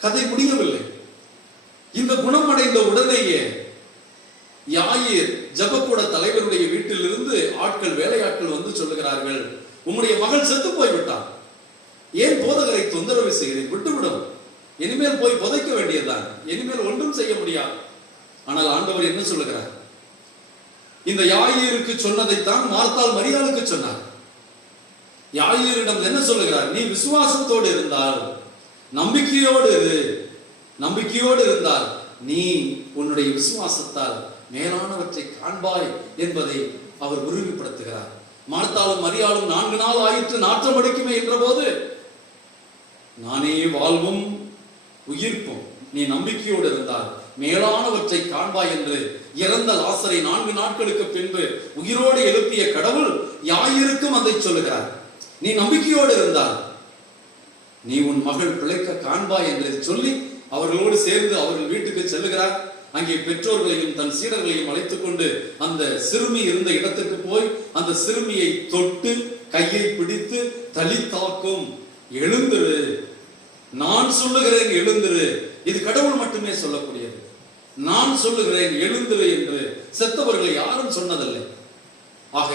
கதை முடியவில்லை. இந்த குணமடைந்த உடனேயே யாயீர் ஜெபக்கூட தலைவருடைய வீட்டிலிருந்து வேலையாட்கள் வந்து சொல்லுகிறார்கள், உம்முடைய மகள் செத்து போய்விட்டார், ஏன் போதகரை தொந்தரவு செய்கிறேன், விட்டுவிடும், இனிமேல் போய் புதைக்க வேண்டியதுதான், இனிமேல் ஒன்றும் செய்ய முடியாது. ஆனால் ஆண்டவர் என்ன சொல்லுகிறார்? இந்த யாயீருக்கு சொன்னதைத்தான் மார்த்தாள் மரியாளுக்கு சொன்னார். யாயீரிடம் என்ன சொல்லுகிறார்? நீ விசுவாசத்தோடு இருந்தால், நம்பிக்கையோடு இருந்தால் நீ உன்னுடைய விசுவாசத்தால் மேலானவற்றை காண்பாய் என்பதை அவர் உறுதிப்படுத்துகிறார். மார்த்தாளும் மரியாளும் 4 நாள் ஆயிற்று, நாற்றம் அடிக்குமே என்ற போது, நானே வாழ்வும் உயிர்ப்பும், நீ நம்பிக்கையோடு இருந்தால் மேலானவற்றை காண்பாய் என்று இறந்த லாசரை 4 நாட்களுக்கு பின்பு உயிரோடு எழுப்பிய கடவுள் யாயீருக்கும் அதை சொல்லுகிறார். நீ நம்பிக்கையோடு இருந்தால் நீ உன் மகள் பிழைக்க காண்பாய் என்று சொல்லி அவர்களோடு சேர்ந்து அவர்கள் வீட்டுக்கு செல்லுகிறார். அங்கே பெற்றோர்களையும் தன் சீடர்களையும் அழைத்துக் கொண்டு அந்த சிறுமி இருந்த இடத்துக்கு போய் அந்த சிறுமியை தொட்டு கையை பிடித்து தலித்தாக்கும், எழுந்திரு, நான் சொல்லுகிறேன் எழுந்திரு. இது கடவுள் மட்டுமே சொல்லக்கூடியது. நான் சொல்லுகிறேன் எழுந்திரு என்று செத்தவர்களை யாரும் சொன்னதில்லை. ஆக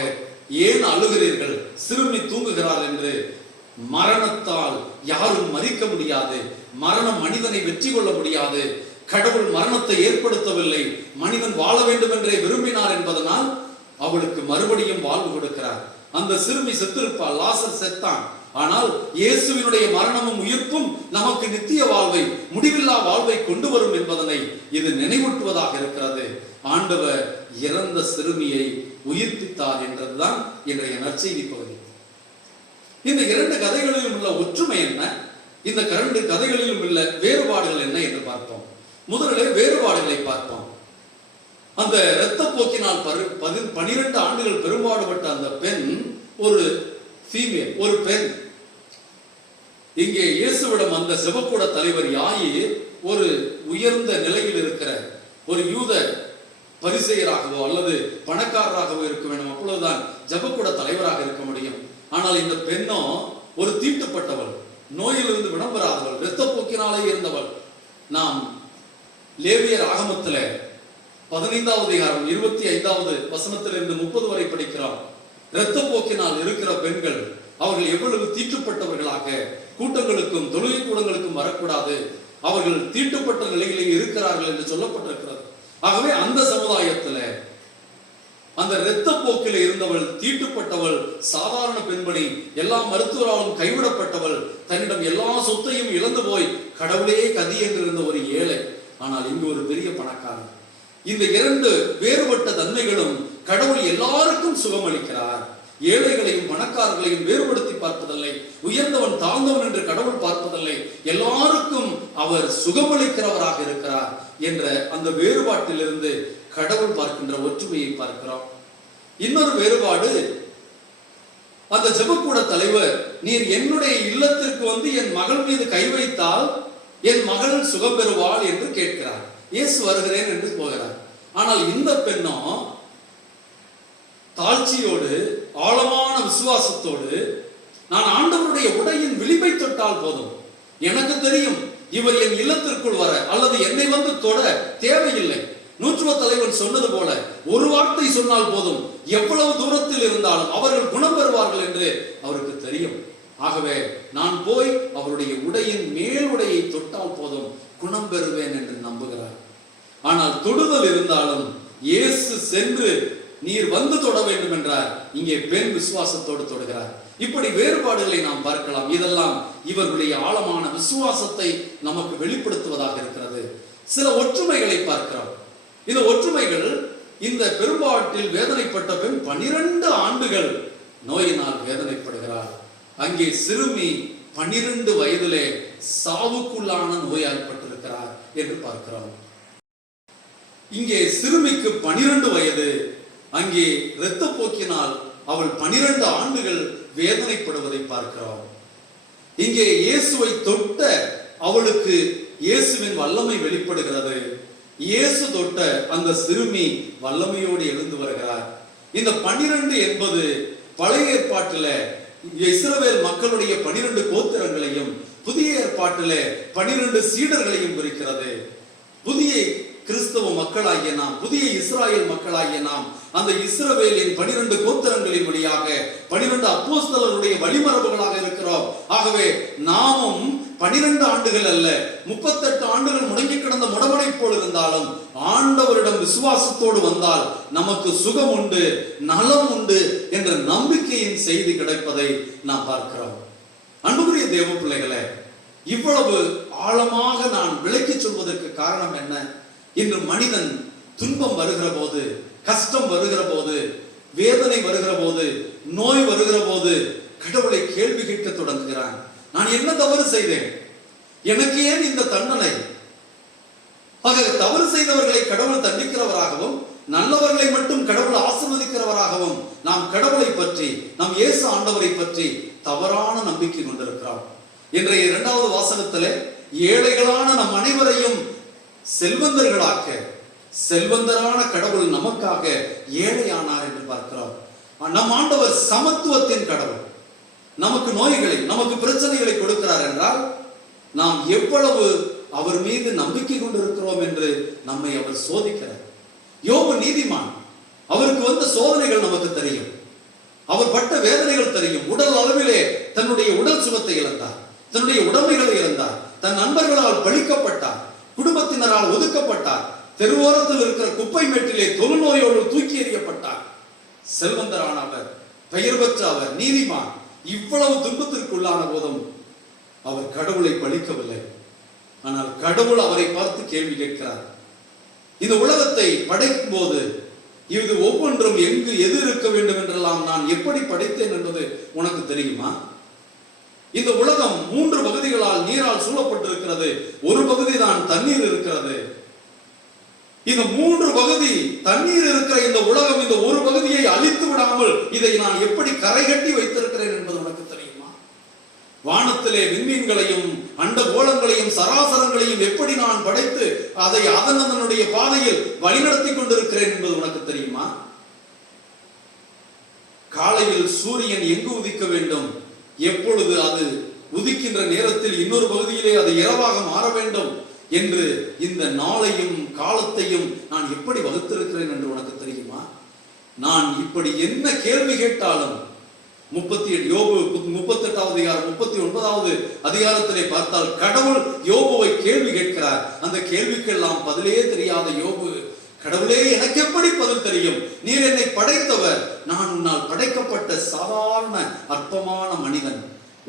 ஏன் அழுகிறீர்கள், சிறுமி தூங்குகிறார் என்று. மரணத்தால் யாரும் மறிக்க முடியாது, மரணம் மனிதனை வெற்றி கொள்ள முடியாது. கடவுள் மரணத்தை ஏற்படுத்தவில்லை, மனிதன் வாழ வேண்டும் என்றே விரும்பினார் என்பதனால் அவளுக்கு மறுபடியும் வாழ்வு கொடுக்கிறார். அந்த சிறுமி செத்திருப்பாள், லாசர் செத்தான். ஆனால் இயேசுவினுடைய மரணமும் உயிர்ப்பும் நமக்கு நித்திய வாழ்வை, முடிவில்லா வாழ்வை கொண்டு வரும் என்பதனை இது நினைவூட்டுவதாக இருக்கிறது. ஆண்டவர் இறந்த சிறுமியை உயிர்ப்பித்தார் என்றதுதான் இன்றைய நற்செய்தி பகுதி. இந்த இரண்டு கதைகளிலும் உள்ள ஒற்றுமை என்ன, இந்த இரண்டு கதைகளிலும் உள்ள வேறுபாடுகள் என்ன என்று பார்ப்போம். முதலில் வேறுபாடுகளை பார்ப்போம். அந்த இரத்த போக்கினால் 12 ஆண்டுகள் பெரும்பாடுபட்ட அந்த பெண் ஒரு ஃபீமேல், ஒரு பெண். இங்கே இயேசுவிடம் அந்த செபக்கூட தலைவர் யாயிர் ஒரு உயர்ந்த நிலையில் இருக்கிற ஒரு யூத பரிசேயராகவோ அல்லது பணக்காரராகவோ இருக்க வேண்டும், அப்பொழுதுதான் ஜெபக்கூட தலைவராக இருக்க முடியும். ஆனால் இந்த பெண்ணோ ஒரு தீட்டுப்பட்டவள், நோயிலிருந்து விடம்பெறாதவள், இரத்த போக்கினாலே இருந்தவள். நாம் லேவியர் ஆகமத்துல 15வது அதிகாரம் 25வது வசனத்திலிருந்து 30 வரை படிக்கிறோம். இரத்த போக்கினால் இருக்கிற பெண்கள் அவர்கள் எவ்வளவு தீட்டுப்பட்டவர்களாக கூட்டங்களுக்கும் தொழுகை கூடங்களுக்கும் வரக்கூடாது, அவர்கள் தீட்டுப்பட்ட நிலையிலே இருக்கிறார்கள் என்று சொல்லப்பட்டிருக்கிறது. ஆகவே அந்த சமுதாயத்துல அந்த இரத்த போக்கில் இருந்தவள், தீட்டுப்பட்டவள், சாதாரண பெண்மணி, எல்லா மருத்துவராலும் கைவிடப்பட்டவள், தன்னிடம் எல்லா சொத்தையும் இழந்து போய் கடவுளே கதி என்றிருந்த ஒரு ஏழை. ஆனால் இங்கு ஒரு பெரிய பணக்காரன். இந்த இரண்டு வேறுபட்ட தன்மைகளும் கடவுள் எல்லாருக்கும் சுகமளிக்கிறார். ஏழைகளையும் பணக்காரர்களையும் வேறுபடுத்தி பார்ப்பதில்லை, உயர்ந்தவன் தாழ்ந்தவன் என்று கடவுள் பார்ப்பதில்லை, எல்லாருக்கும் அவர் சுகமளிக்கிறவராக இருக்கிறார் என்ற அந்த வேறுபாட்டிலிருந்து கடவுள் பார்க்கின்ற ஒற்றுமையை பார்க்கிறோம். இன்னொரு வேறுபாடு, அந்த ஜெபக்கூட தலைவர், நீர் என்னுடைய இல்லத்திற்கு வந்து என் மகள் மீது கை வைத்தால் என் மகள் சுகம் பெறுவாள் என்று கேட்கிறார். இயேசு வருகிறேன் என்று போகிறார். ஆனால் இந்த பெண்ணோ தாழ்ச்சியோடு, ஆழமான விசுவாசத்தோடு, நான் ஆண்டவருடைய உடையின் விளிம்பை தொட்டால் போதும், எனக்கு தெரியும் இவர் என் இல்லத்திற்குள் வர அல்லது என்னை வந்து தொட தேவையில்லை. நூற்றுவ தலைவன் சொன்னது போல ஒரு வார்த்தை சொன்னால் போதும், எவ்வளவு தூரத்தில் இருந்தாலும் அவர்கள் குணம் பெறுவார்கள் என்று அவருக்கு தெரியும். ஆகவே நான் போய் அவருடைய உடையின் மேல் உடையை தொட்டால் போதும், குணம் பெறுவேன் என்று நம்புகிறார். ஆனால் தொடுதல் இருந்தாலும் இயேசு சென்று நீர் வந்து தொட வேண்டும் என்றார். இங்கே பெண் விசுவாசத்தோடு தொடுகிறார். இப்படி வேறுபாடுகளை நாம் பார்க்கலாம். இதெல்லாம் இவர்களுடைய ஆழமான விசுவாசத்தை நமக்கு வெளிப்படுத்துவதாக இருக்கிறது. சில ஒற்றுமைகளை பார்க்கிறோம். இந்த ஒற்றுமைகள், இந்த பெரும்பாட்டில் வேதனைப்பட்ட பெண் 12 ஆண்டுகள் நோயினால் வேதனைப்படுகிறார். அங்கே சிறுமி 12 வயதிலே சாவுக்குள்ளான நோயாய்ப்பட்டிருக்கிறார் என்று பார்க்கிறோம். இங்கே சிறுமிக்கு 12 வயது, அங்கே இரத்த போக்கினால் அவள் 12 ஆண்டுகள் வேதனைப்படுவதை பார்க்கிறோம். இங்கே இயேசுவை தொட்ட அவளுக்கு இயேசுவின் வல்லமை வெளிப்படுகிறது. இயேசு தொட்ட அந்த சிறுமி வல்லமையோடு எழுந்து வருகிறார். இந்த 12 என்பது பழைய ஏற்பாட்டில இஸ்ரவேல் மக்களுடைய 12 கோத்திரங்களையும், புதிய ஏற்பாட்டில 12 சீடர்களையும் குறிக்கிறது. புதிய கிறிஸ்தவ மக்களாகிய நாம், புதிய இஸ்ராயல் மக்களாகிய நாம் அந்த இஸ்ரவேலின் 12 கோத்திரங்களின் வழியாக 12 அப்போஸ்தலருடைய வழிமரபுகளாக இருக்கிறோம். ஆகவே நாமும் 12 ஆண்டுகள் அல்ல, 38 ஆண்டுகள் முடங்கி கிடந்த முடமடை போல் இருந்தாலும் ஆண்டவரிடம் விசுவாசத்தோடு வந்தால் நமக்கு சுகம் உண்டு, நலம் உண்டு என்ற நம்பிக்கையின் செய்தி கிடைப்பதை நாம் பார்க்கிறோம். அன்புக்குரிய தேவ பிள்ளைகளே, இவ்வளவு ஆழமாக நான் விளக்கி சொல்வதற்கு காரணம் என்ன? இன்று மனிதன் துன்பம் வருகிற போது, கஷ்டம் வருகிற போது, வேதனை வருகிற போது, நோய் வருகிற போது கடவுளை கேள்வி கேட்க தொடங்குகிறான். நான் என்ன தவறு செய்தேன்? எனக்கு ஏன் இந்த தண்டனை? ஆக தவறு செய்தவர்களை கடவுள் தண்டிக்கிறவராகவும், நல்லவர்களை மட்டும் கடவுள் ஆசீர்வதிக்கிறவராகவும் நாம் கடவுளை பற்றி, நம் இயேசு ஆண்டவரை பற்றி தவறான நம்பிக்கை கொண்டிருக்கிறோம். இன்றைய 2வது வாசகத்திலே ஏழைகளான நம் அனைவரையும் செல்வந்தர்களாக்க செல்வந்தரான கடவுள் நமக்காக ஏழையானார் என்று பார்க்கிறோம். நம் ஆண்டவர் சமத்துவத்தின் கடவுள். நமக்கு நோய்களை, நமக்கு பிரச்சனைகளை கொடுக்கிறார் என்றால் நாம் எவ்வளவு அவர் மீது நம்பிக்கை கொண்டிருக்கிறோம் என்று நம்மை அவர் சோதிக்கிறார். யோபு நீதிமான், அவருக்கு வந்த சோதனைகள் நமக்கு தெரியும், அவர் பட்ட வேதனைகள் தெரியும். உடல் அளவிலே தன்னுடைய உடல் சுகத்தை இழந்தார், தன்னுடைய உடைமைகளை இழந்தார், தன் நண்பர்களால் பழிக்கப்பட்டார், குடும்பத்தினரால் ஒதுக்கப்பட்டார். தெருவோரத்தில் இருக்கிற குப்பை மேட்டிலே தொழுநோயோடு தூக்கி எறியப்பட்டார். செல்வந்தரானவர், பெயர் பெற்ற அவர், நீதிமான், இவ்வளவு துன்பத்திற்குள்ளான போதும் அவர் கடவுளை பழிக்கவில்லை. ஆனால் கடவுள் அவரை பார்த்து கேள்வி கேட்கிறார். இந்த உலகத்தை படைக்கும் போது இது ஒவ்வொன்றும் எங்கு எது இருக்க வேண்டும் என்றெல்லாம் நான் எப்படி படைத்தேன் என்பது உனக்கு தெரியுமா? இந்த உலகம் 3 பகுதிகளால் நீரால் சூழப்பட்டிருக்கிறது. ஒரு பகுதி தான் தண்ணீர் இருக்கிறது. இந்த 3 பகுதி தண்ணீர் இருக்கிற இந்த உலகம் இந்த ஒரு பகுதியை அழித்து விடாமல் இதை நான் எப்படி கரை கட்டி வைத்திருக்கிறேன் என்பது உனக்கு தெரியுமா? வானத்திலே விண்மீன்களையும் அண்ட கோளங்களையும் சராசரங்களையும் எப்படி நான் படைத்து அதை அதனுடைய பாதையில் வழிநடத்தி கொண்டிருக்கிறேன் என்பது உனக்கு தெரியுமா? காலையில் சூரியன் எங்கு உதிக்க வேண்டும், எப்பொழுது அது உதிக்கின்ற நேரத்தில் இன்னொரு பகுதியிலே அது இரவாக மாற வேண்டும் என்று இந்த நாளையும் காலத்தையும் நான் எப்படி வகுத்திருக்கிறேன் என்று உனக்கு தெரியுமா? நான் இப்படி என்ன கேள்வி கேட்டாலும் 38 யோபு 38வது அதிகாரம் 39வது அதிகாரத்திலே பார்த்தால் கடவுள் யோபுவை கேள்வி கேட்கிறார். அந்த கேள்விக்கெல்லாம் பதிலே தெரியாத யோபு, கடவுளே எனக்கு எப்படி பதில் தெரியும்? நீர் என்னை படைத்தவர், நான் உன்னால் படைக்கப்பட்ட சாதாரண அற்பமான மனிதன்.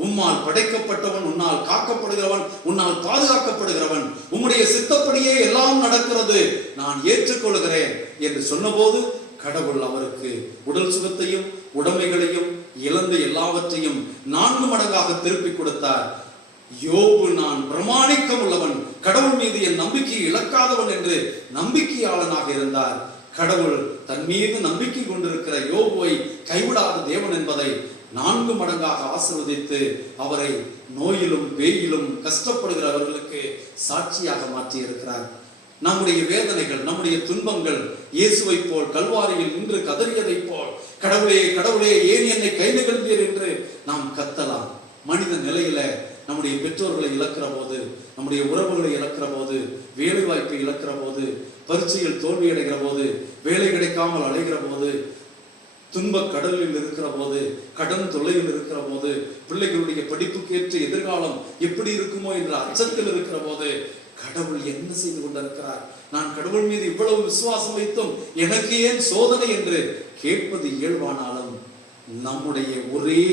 உம்மால் படைக்கப்பட்டவன், உன்னால் காக்கப்படுகிறவன், உன்னால் பாதுகாக்கப்படுகிறவன், உம்முடைய சித்தப்படியே எல்லாம் நடக்கிறது, நான் ஏற்றுக்கொள்கிறேன் என்று சொன்னபோது கடவுள் அவருக்கு உடல் சுகத்தையும் உடைமைகளையும் இழந்த எல்லாவற்றையும் 4 மடங்காக திருப்பி கொடுத்தார். யோபு நான் பிரமாணிக்கம் உள்ளவன், கடவுள் மீது என் நம்பிக்கையை இழக்காதவன் என்று நம்பிக்கையாளனாக இருந்தார். கடவுள் தன் மீது நம்பிக்கை கொண்டிருக்கிற யோபுவை கைவிடாத தேவன் என்பதை 4 மடங்காக ஆசீர்வதித்து அவரை நோயிலும் பேயிலும் கஷ்டப்படுகிறவர்களுக்கு சாட்சியாக மாற்றி இருக்கிறார். நம்முடைய வேதனைகள், நம்முடைய துன்பங்கள் இயேசுவை போல் கல்வாரியில் நின்று கதறியதை போல் கடவுளே கடவுளே ஏன் என்னை கை நிகழ்ந்தீர் என்று நாம் கத்தலாம். மனித நிலையில நம்முடைய பெற்றோர்களை இழக்கிற போது, நம்முடைய உறவுகளை இழக்கிற போது, வேலை வாய்ப்பை இழக்கிற போது, பரீட்சையில் தோல்வி அடைகிற போது, வேலை கிடைக்காமல் அலைகிற போது, துன்ப கடலில் இருக்கிற போது, கடன் தொல்லையில் இருக்கிற போது, பிள்ளைகளுடைய படிப்புக்கேற்ற எதிர்காலம் எப்படி இருக்குமோ என்ற அச்சத்தில் இருக்கிற போது கடவுள் என்ன செய்து கொண்டிருக்கிறார், நான் கடவுள் மீது இவ்வளவு விசுவாசம் வைத்தும் எனக்கு ஏன் சோதனை என்று கேட்பது இயல்பானாலும் நம்முடைய ஒரே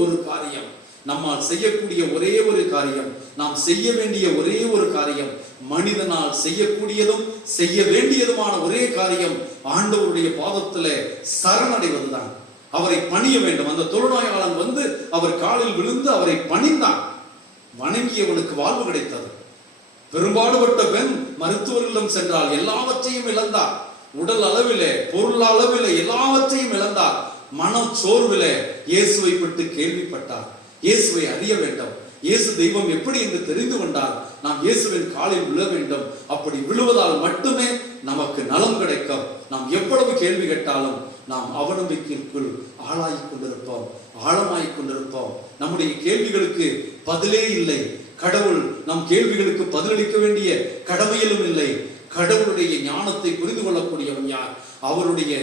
ஒரு காரியம், நம்மால் செய்யக்கூடிய ஒரே ஒரு காரியம், நாம் செய்ய வேண்டிய ஒரே ஒரு காரியம், மனிதனால் செய்யக்கூடியதும் செய்ய வேண்டியதுமான ஒரே காரியம் ஆண்டவருடைய பாதத்திலே சரணடைவதுதான். அவரை பணிய வேண்டும். அந்த தொழுநோயாளன் வந்து அவர் காலில் விழுந்து அவரை பணிந்தான். வணங்கியவனுக்கு வாழ்வு கிடைத்தது. பெரும்பாடுபட்ட பெண் மருத்துவர்களிடம் சென்றால் எல்லாவற்றையும் இழந்தார். உடல் அளவிலே, பொருள் அளவிலே எல்லாவற்றையும் இழந்தார். மன சோர்விலே இயேசுவை பற்றி கேள்விப்பட்டார். இயேசுவை அறிய வேண்டும், இயேசு தெய்வம் எப்படி என்று தெரிந்து கொண்டார். நாம் இயேசுவின் காலில் விழ வேண்டும். அப்படி விழுவதால் மட்டுமே நமக்கு நலம் கிடைக்கும். நாம் எவ்வளவு கேள்வி கேட்டாலும் நாம் அவநம்பிக்கைக்குள் ஆளாகிக் கொண்டிருப்போம், ஆழமாகிக் கொண்டிருப்போம். நம்முடைய கேள்விகளுக்கு பதிலே இல்லை. கடவுள் நம் கேள்விகளுக்கு பதிலளிக்க வேண்டிய கடமையிலும் இல்லை. கடவுளுடைய ஞானத்தை புரிந்து கொள்ளக்கூடியவன் யார்? அவருடைய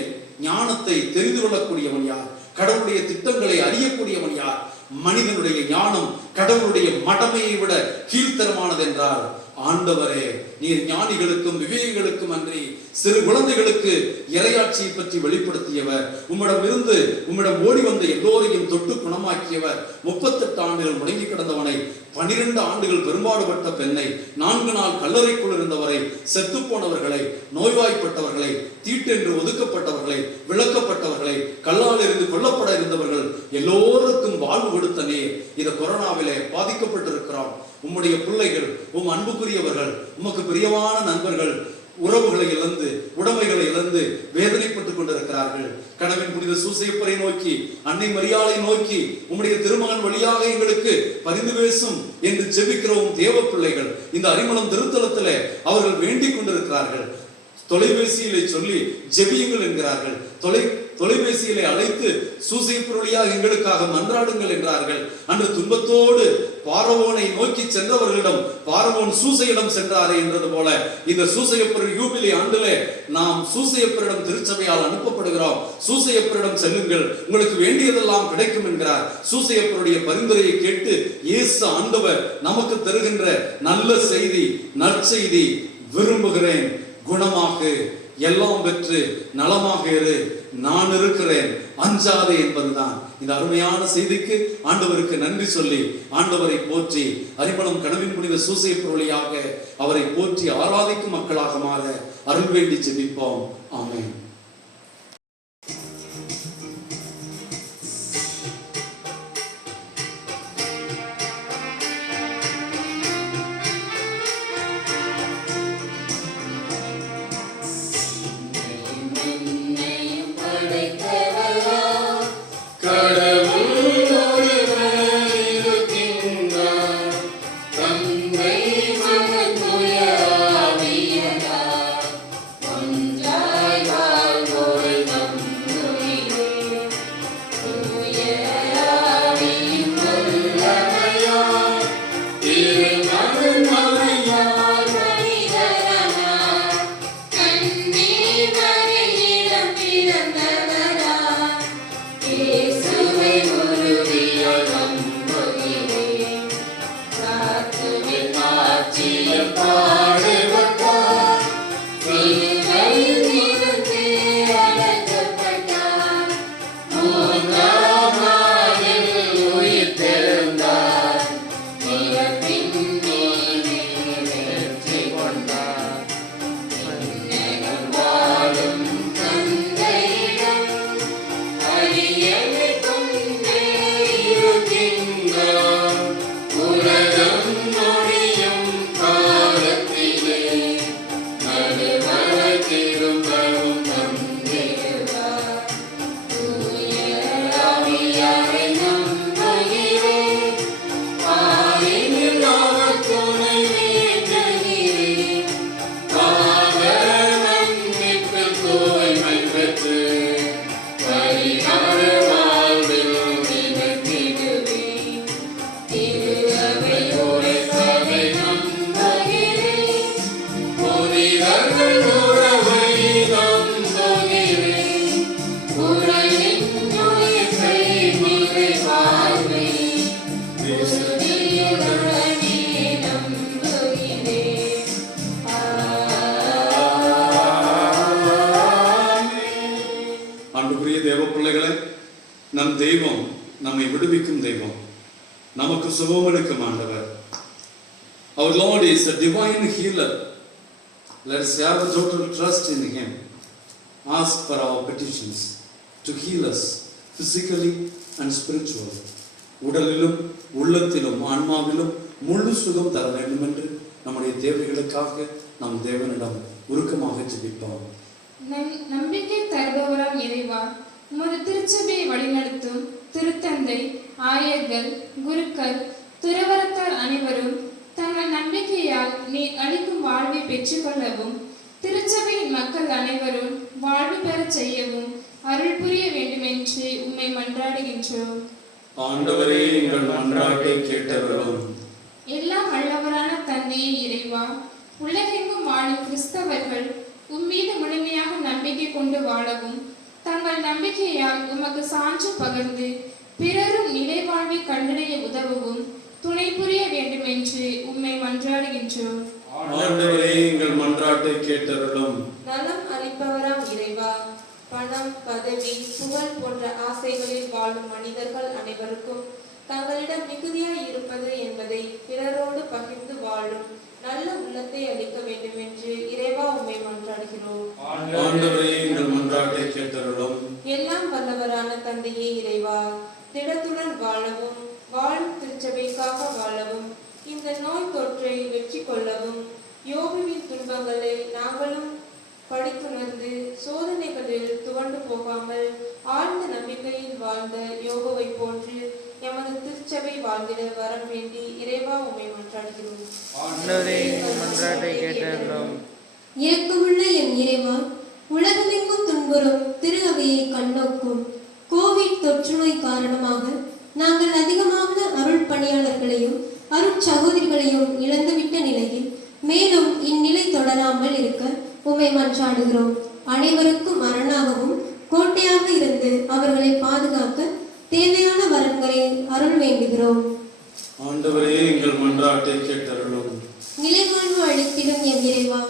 ஞானத்தை தெரிந்து கொள்ளக்கூடியவன் யார்? கடவுளுடைய திட்டங்களை அறியக்கூடியவன் யார்? மனிதனுடைய ஞானம் கடவுளுடைய மடமையை விட கீழ்த்தரமானது என்றால், ஆண்டவரே நீர் ஞானிகளுக்கும் விவேகிகளுக்கும் அன்றி சிறு குழந்தைகளுக்கு இறையாட்சியை பற்றி வெளிப்படுத்தியவர். உம்மிடம் ஓடி வந்த எல்லோரையும் தொட்டு குணமாக்கியவர். 38 ஆண்டுகள் முடங்கி கிடந்தவனை, 12 ஆண்டுகள் பெரும்பாடுபட்ட பெண்ணை, 4 நாள் கல்லறைக்குள் இருந்தவரை, செத்து போனவர்களை, நோய்வாய்ப்பட்டவர்களை, தீட்டென்று ஒதுக்கப்பட்டவர்களை, விளக்கப்பட்டவர்களை, கல்லால் இருந்து கொல்லப்பட இருந்தவர்கள் எல்லோருக்கும் வாழ்வு கொடுத்த நீர் இந்த கொரோனாவிலே பாதிக்கப்பட்டிருக்கிறோம். உம்முடைய பிள்ளைகள், உம் அன்புக்குரியவர்கள், உமக்கு பிரியமான நண்பர்கள் உறவுகளை இழந்து, உடைமைகளை இழந்து வேதனைப்பட்டுக் கொண்டிருக்கிறார்கள். கணவன் புனித சூசையப்பரை நோக்கி, அன்னை மரியாளை நோக்கி, உம்முடைய திருமகன் வழியாக எங்களுக்கு பரிந்து பேசும் என்று ஜெபிக்கிறோம். தேவ பிள்ளைகள் இந்த அரிமளம் திருத்தலத்திலே அவர்கள் வேண்டிக் கொண்டிருக்கிறார்கள். தொலைபேசியிலே சொல்லி ஜெபியுங்கள் என்கிறார்கள். தொலைபேசியிலே அழைத்து சூசையப்பர் வழியாக எங்களுக்காக மன்றாடுங்கள் என்றார்கள். அன்று துன்பத்தோடு பார்வோனை நோக்கி சென்றவர்களிடம் பார்வோன் சூசையிடம் சென்றாரே என்றது போல இந்த சூசையப்பர் யூபிலி ஆண்டிலே நாம் சூசையப்பரிடம் திருச்சபையால் அனுப்பப்படுகிறோம். சூசையப்பரிடம் செல்லுங்கள், உங்களுக்கு வேண்டியதெல்லாம் கிடைக்கும் என்கிறார். சூசையப்பருடைய பரிந்துரையை கேட்டு இயேசு ஆண்டவர் நமக்கு தருகின்ற நல்ல செய்தி, நற்செய்தி, விரும்புகிறேன், குணமாக எல்லாம் பெற்று நலமாக இரு, நான் இருக்கிறேன், அஞ்சாதே என்பதுதான். இந்த அருமையான செய்திக்கு ஆண்டவருக்கு நன்றி சொல்லி ஆண்டவரை போற்றி அரிமளம் கனவின் புனித சூசையப்பர் வழியாக அவரை போற்றி ஆராதிக்கும் மக்களாக மாற அருள் வேண்டி ஜெபிப்போம். ஆமென். நம் தெய்வம் நம்மை விடுவிக்கும் தெய்வம், நமக்கு சுகமளிக்கும் ஆண்டவர். Our Lord is a divine healer. Let us have a total trust in Him. Ask for our petitions to heal us physically and spiritually. உடலிலும் உள்ளத்திலும் ஆன்மாவிலும் முழு சுகம் தர வேண்டும் என்று நம்முடைய தேவைகளுக்காக நாம் தேவனிடம் உருக்கமாக ஜெபிப்போம். நம்பிக்கை தருபவராம் இறைவா, உமது திருச்சபையை வழிநடத்தும் திருத்தந்தை, ஆயர்கள், குருக்கள், துறவரத்தார் அனைவரும் தங்கள் நம்பிக்கையால் நீர் அளிக்கும் வாழ்வை பெற்றுக்கொள்ளவும், திருச்சபையின் மக்கள் அனைவரும் வாழ்வு பெறச் செய்யவும் அருள் புரிய வேண்டும் என்று உம்மை மன்றாடுகின்றோம். ஆண்டவரே, எங்கள் மன்றாட்டை கேட்டருளும். எல்லாம் வல்லவரான தந்தையே இறைவா, உலகெங்கும் வாழும் கிறிஸ்தவர்கள் உம்மீது முழுமையாக நம்பிக்கை கொண்டு வாழவும், தங்கள் நம்பிக்கையால் உமக்கு சான்று பகிர்ந்து பிறரும் நிலை வாழ்வை கண்டடைய உதவவும் துணை புரிய வேண்டும் என்று உம்மை மன்றாடுகின்றோம். ஆண்டவரே, எங்கள் மன்றாட்டை கேட்டருளும். நலம் அளிப்பவராம் இறைவா, பணம், பதவி, புகழ் போன்ற ஆசைகளில் வாழும் மனிதர்கள் அனைவருக்கும் தங்களிடம் மிகுதியாய் இருப்பது என்பதை பிறரோடு பகிர்ந்து வாழும் நல்ல உள்ளத்தை அளிக்க வேண்டும் என்று இறைவா உம்மை மன்றாடுகிறோம். ஆண்டவரே, எங்கள் மன்றாட்டை கேட்டருளும். எல்லாம் வல்லவரான தந்தையே இறைவா, திடத்துடன் வாழவும், வாழும் திருச்சபைக்காக வாழவும், இந்த நோய் தொற்றை வெற்றி கொள்ளவும், யோபுவின் துன்பங்களை நாங்களும் படித்துணர்ந்து சோதனைகளில் துவண்டு போகாமல் ஆழ்ந்த நம்பிக்கையில் வாழ்ந்த யோபுவை போன்று எமது திருச்சபை வாழ்ந்திட வரம் வேண்டி இறைவா உம்மை மன்றாடுகிறோம். மன்றாட்டை கேட்டருளும். இரக்கமுள்ள என் இறைவா, உலகமெங்கும் துன்புறும் திரு அவையை கண்ணோக்கும். கோவிட் தொற்றுநோய் காரணமாக நாங்கள் அதிகமான அருள் பணியாளர்களையும் அருட்சகோதரிகளையும் இழந்துவிட்ட நிலையில் மேலும் இந்நிலை தொடராமல் இருக்க உம்மை மன்றாடுகிறோம். அனைவருக்கும் அரணாகவும் கோட்டையாக இருந்து அவர்களை பாதுகாக்க தேவையான வரன்களை அருள் வேண்டுகிறோம். ஆண்டவரே, எங்கள் மன்றாட்டை கேட்டருளும். நிலைவாழ்வு அளித்திடும் என் இறைவா,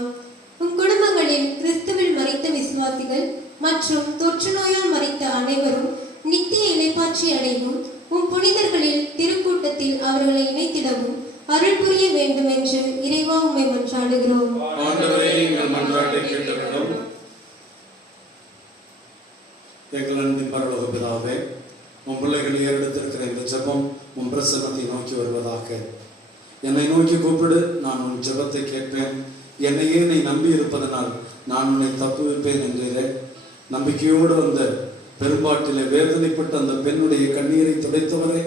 உம் குடும்பங்களில் கிறிஸ்துவில் மரித்த விசுவாசிகள் மற்றும் தொற்று நோயால் மரித்த அனைவரும் நித்திய இளைப்பாட்சி அடையும் உம் புனிதர்களில் திருக்கூட்டத்தில் அவர்களை இணைத்திடவும் அருள் புரிய வேண்டும் என்று இறைவா உம்மை மன்றாடுகிறோம். ஆண்டவரே, எங்கள் மன்றாட்டை கேட்டருளும். எங்கள் அன்பின் பரலோக பிதாவே, உன் பிள்ளைகள் ஏறெடுத்திருக்கிற இந்த ஜெபம் உன் பிரசன்னத்தை நோக்கி வருவதாக. என்னை நோக்கி கூப்பிடு, நான் உன் ஜெபத்தை கேட்பேன். என்னையே நீ நம்பி இருப்பதனால் நான் உன்னை தப்புவிப்பேன் என்றே நம்பிக்கையோடு வந்த பெரும்பாட்டிலே வேதனைப்பட்ட அந்த பெண்ணுடைய கண்ணீரை துடைத்தவரே,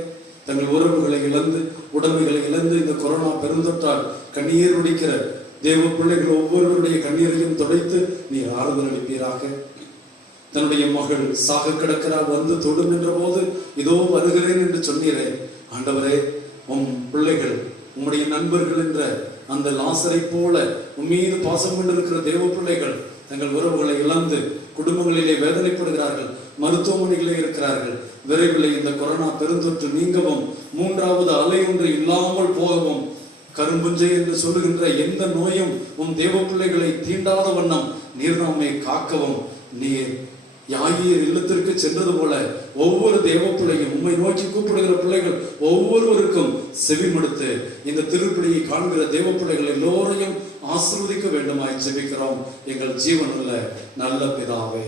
தங்கள் உறவுகளை இழந்து உடமைகளை இழந்து இந்த கொரோனா பெருந்தொற்றால் கண்ணீர் உடிக்கிற தேவ பிள்ளைகள் ஒவ்வொருவருடைய கண்ணீரையும் துடைத்து நீர் ஆறுதல் அளிப்பீராக. தன்னுடைய மகள் சாக கிடக்கிறார், வந்து தொடும் என்ற போது இதோ வருகிறேன் என்று சொன்னீரே. ஆண்டவரே, உம் பிள்ளைகள் உம்முடைய நண்பர்கள் என்ற அந்த லாசரை போல உம்மீது பாசம் கொண்டிருக்கிற தேவ பிள்ளைகள் தங்கள் உறவுகளை இழந்து குடும்பங்களிலே வேதனைப்படுகிறார்கள், மருத்துவமனைகளே இருக்கிறார்கள். விரைவில் இந்த கொரோனா பெருந்தொற்று நீங்கவும், மூன்றாவது அலை ஒன்று இல்லாமல் போகவும், கரும்புஞ்சை என்று சொல்லுகின்ற எந்த நோயும் உம் தேவ பிள்ளைகளை தீண்டாத வண்ணம் நீர்நாமே காக்கவும், நீர் யாயிர் இல்லத்திற்கு சென்றது போல ஒவ்வொரு தேவ பிள்ளையும் உம்மை நோக்கி கூப்பிடுகிற பிள்ளைகள் ஒவ்வொருவருக்கும் செவிமடுத்து இந்த திருப்பலியை காண்கிற தேவ பிள்ளைகள் எல்லோரையும் ஆசீர்வதிக்க வேண்டுமாய் ஜெபிக்கிறோம் எங்கள் ஜீவனுள்ள நல்ல பிதாவே.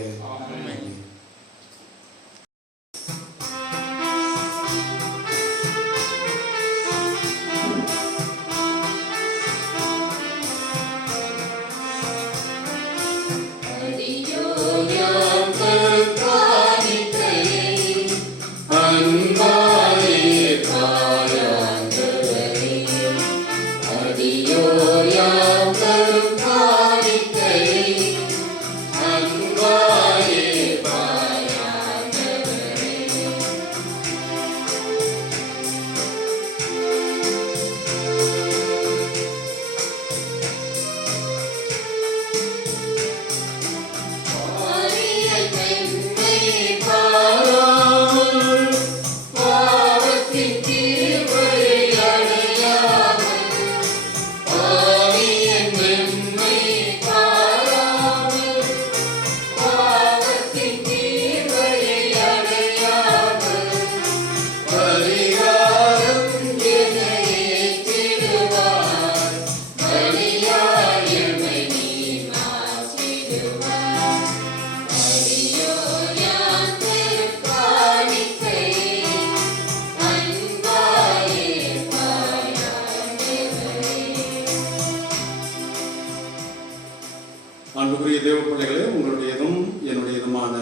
அன்புக்குரிய தேவ பிள்ளைகளே, உங்களுடையதும் என்னுடையதுமான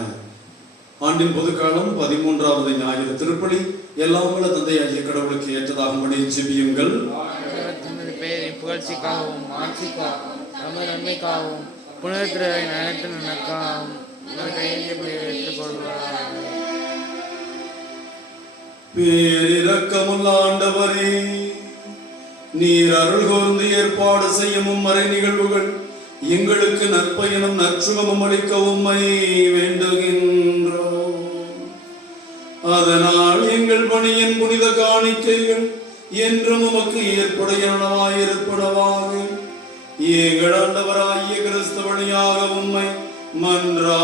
ஆண்டின் பொதுக்காலம் 13வது ஞாயிறு திருப்பலி எல்லாம் உள்ள தந்தையாகிய கடவுளுக்கு ஏற்றதாகும்படி ஜெபியுங்கள். பேரின் புகழ்ச்சிக்காகவும் ஆட்சிக்காகவும் நமது நன்மைக்காகவும் புனிதத்திரை நினைத்து நினைக்காகவும் ஏற்றுக்கொள்வார். பேரிரக்கமுள்ள ஆண்டவரே, நீர் அருள் கூர்ந்து ஏற்பாடு செய்யும் மறை நிகழ்வுகள் எங்களுக்கு நற்பயனும் நற்சுகமும் அளிக்க உம்மை வேண்டுகின்றோம். அதனால் எங்கள் பணியின் புனித காணிக்கைகள் என்றும் உமக்கு ஏற்புடையனவாயிருப்பனவாக எங்கள் ஆண்டவராகிய கிறிஸ்து வழியாக உம்மை மன்றாடுகிறோம்.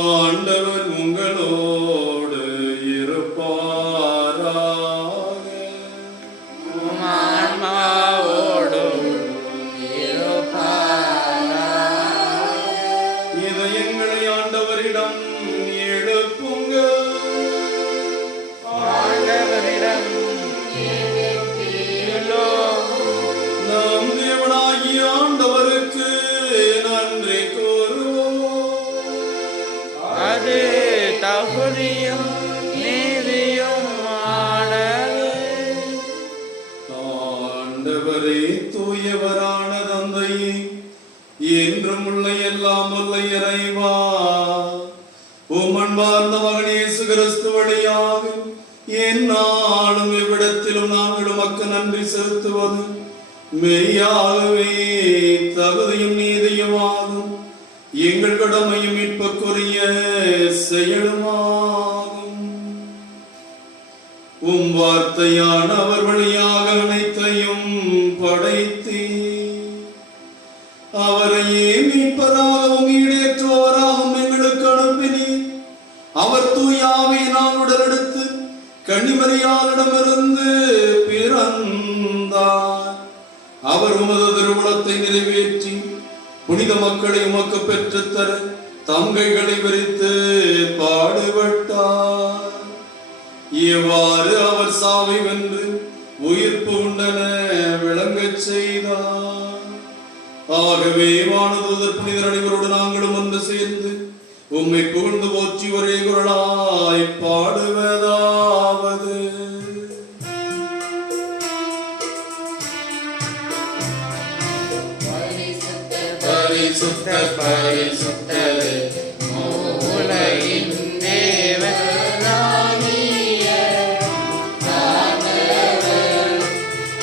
ஆண்டவர் உங்களோடு இருப்பாராக. இதயங்களை ஆண்டவரிடம் எழுப்புங்க. நம் தேவனாகிய ஆண்டவருக்கு நன்றி கூறுவோம். அது தகுதியும் நீதியும் ஆனது. உள்ள எல்லாம் வல்ல இறைவா, உம் அன்பார்ந்த மகன் இயேசு கிறிஸ்து வழியாக எந்நாளும் இவ்விடத்திலும் நாங்கள் உமக்கு நன்றி செலுத்துவது மெய்யாகவே தகுதியும் நீதியுமாகும், எங்கள் கடமையும் மீட்புக்குரிய செயலுமாகும். உம் வார்த்தையான அவர் வழியாக அனைத்தையும் படைத்தீ, அவரையே மீட்பராகவும் ஈடேற்றுபவராகவும் எங்களுக்கு அனுப்பினீர். அவர் தூய ஆவியினால் உடலெடுத்து கன்னிமரியாளிடமிருந்து பிறந்தார். அவர் உமது திருவுளத்தை நிறைவேற்றி புனித மக்களை உமக்கு பெற்றுத்தர தம் கைகளை விரித்து பாடுபட்டார். இவ்வாறு அவர் சாவை வென்று உயிர்ப்பு உண்டன விளங்கச் செய்தார். ஆகவே வானதூதர் புனிதர் அனைவரோடு நாங்களும் வந்து சேர்ந்து உம்மை புகழ்ந்து போற்றி ஒரே குரலாய் பாடுவதாவது: பரிசுத்தர் பரிசுத்தரே, மூலையின் தேவனாகிய ஆண்டவர்,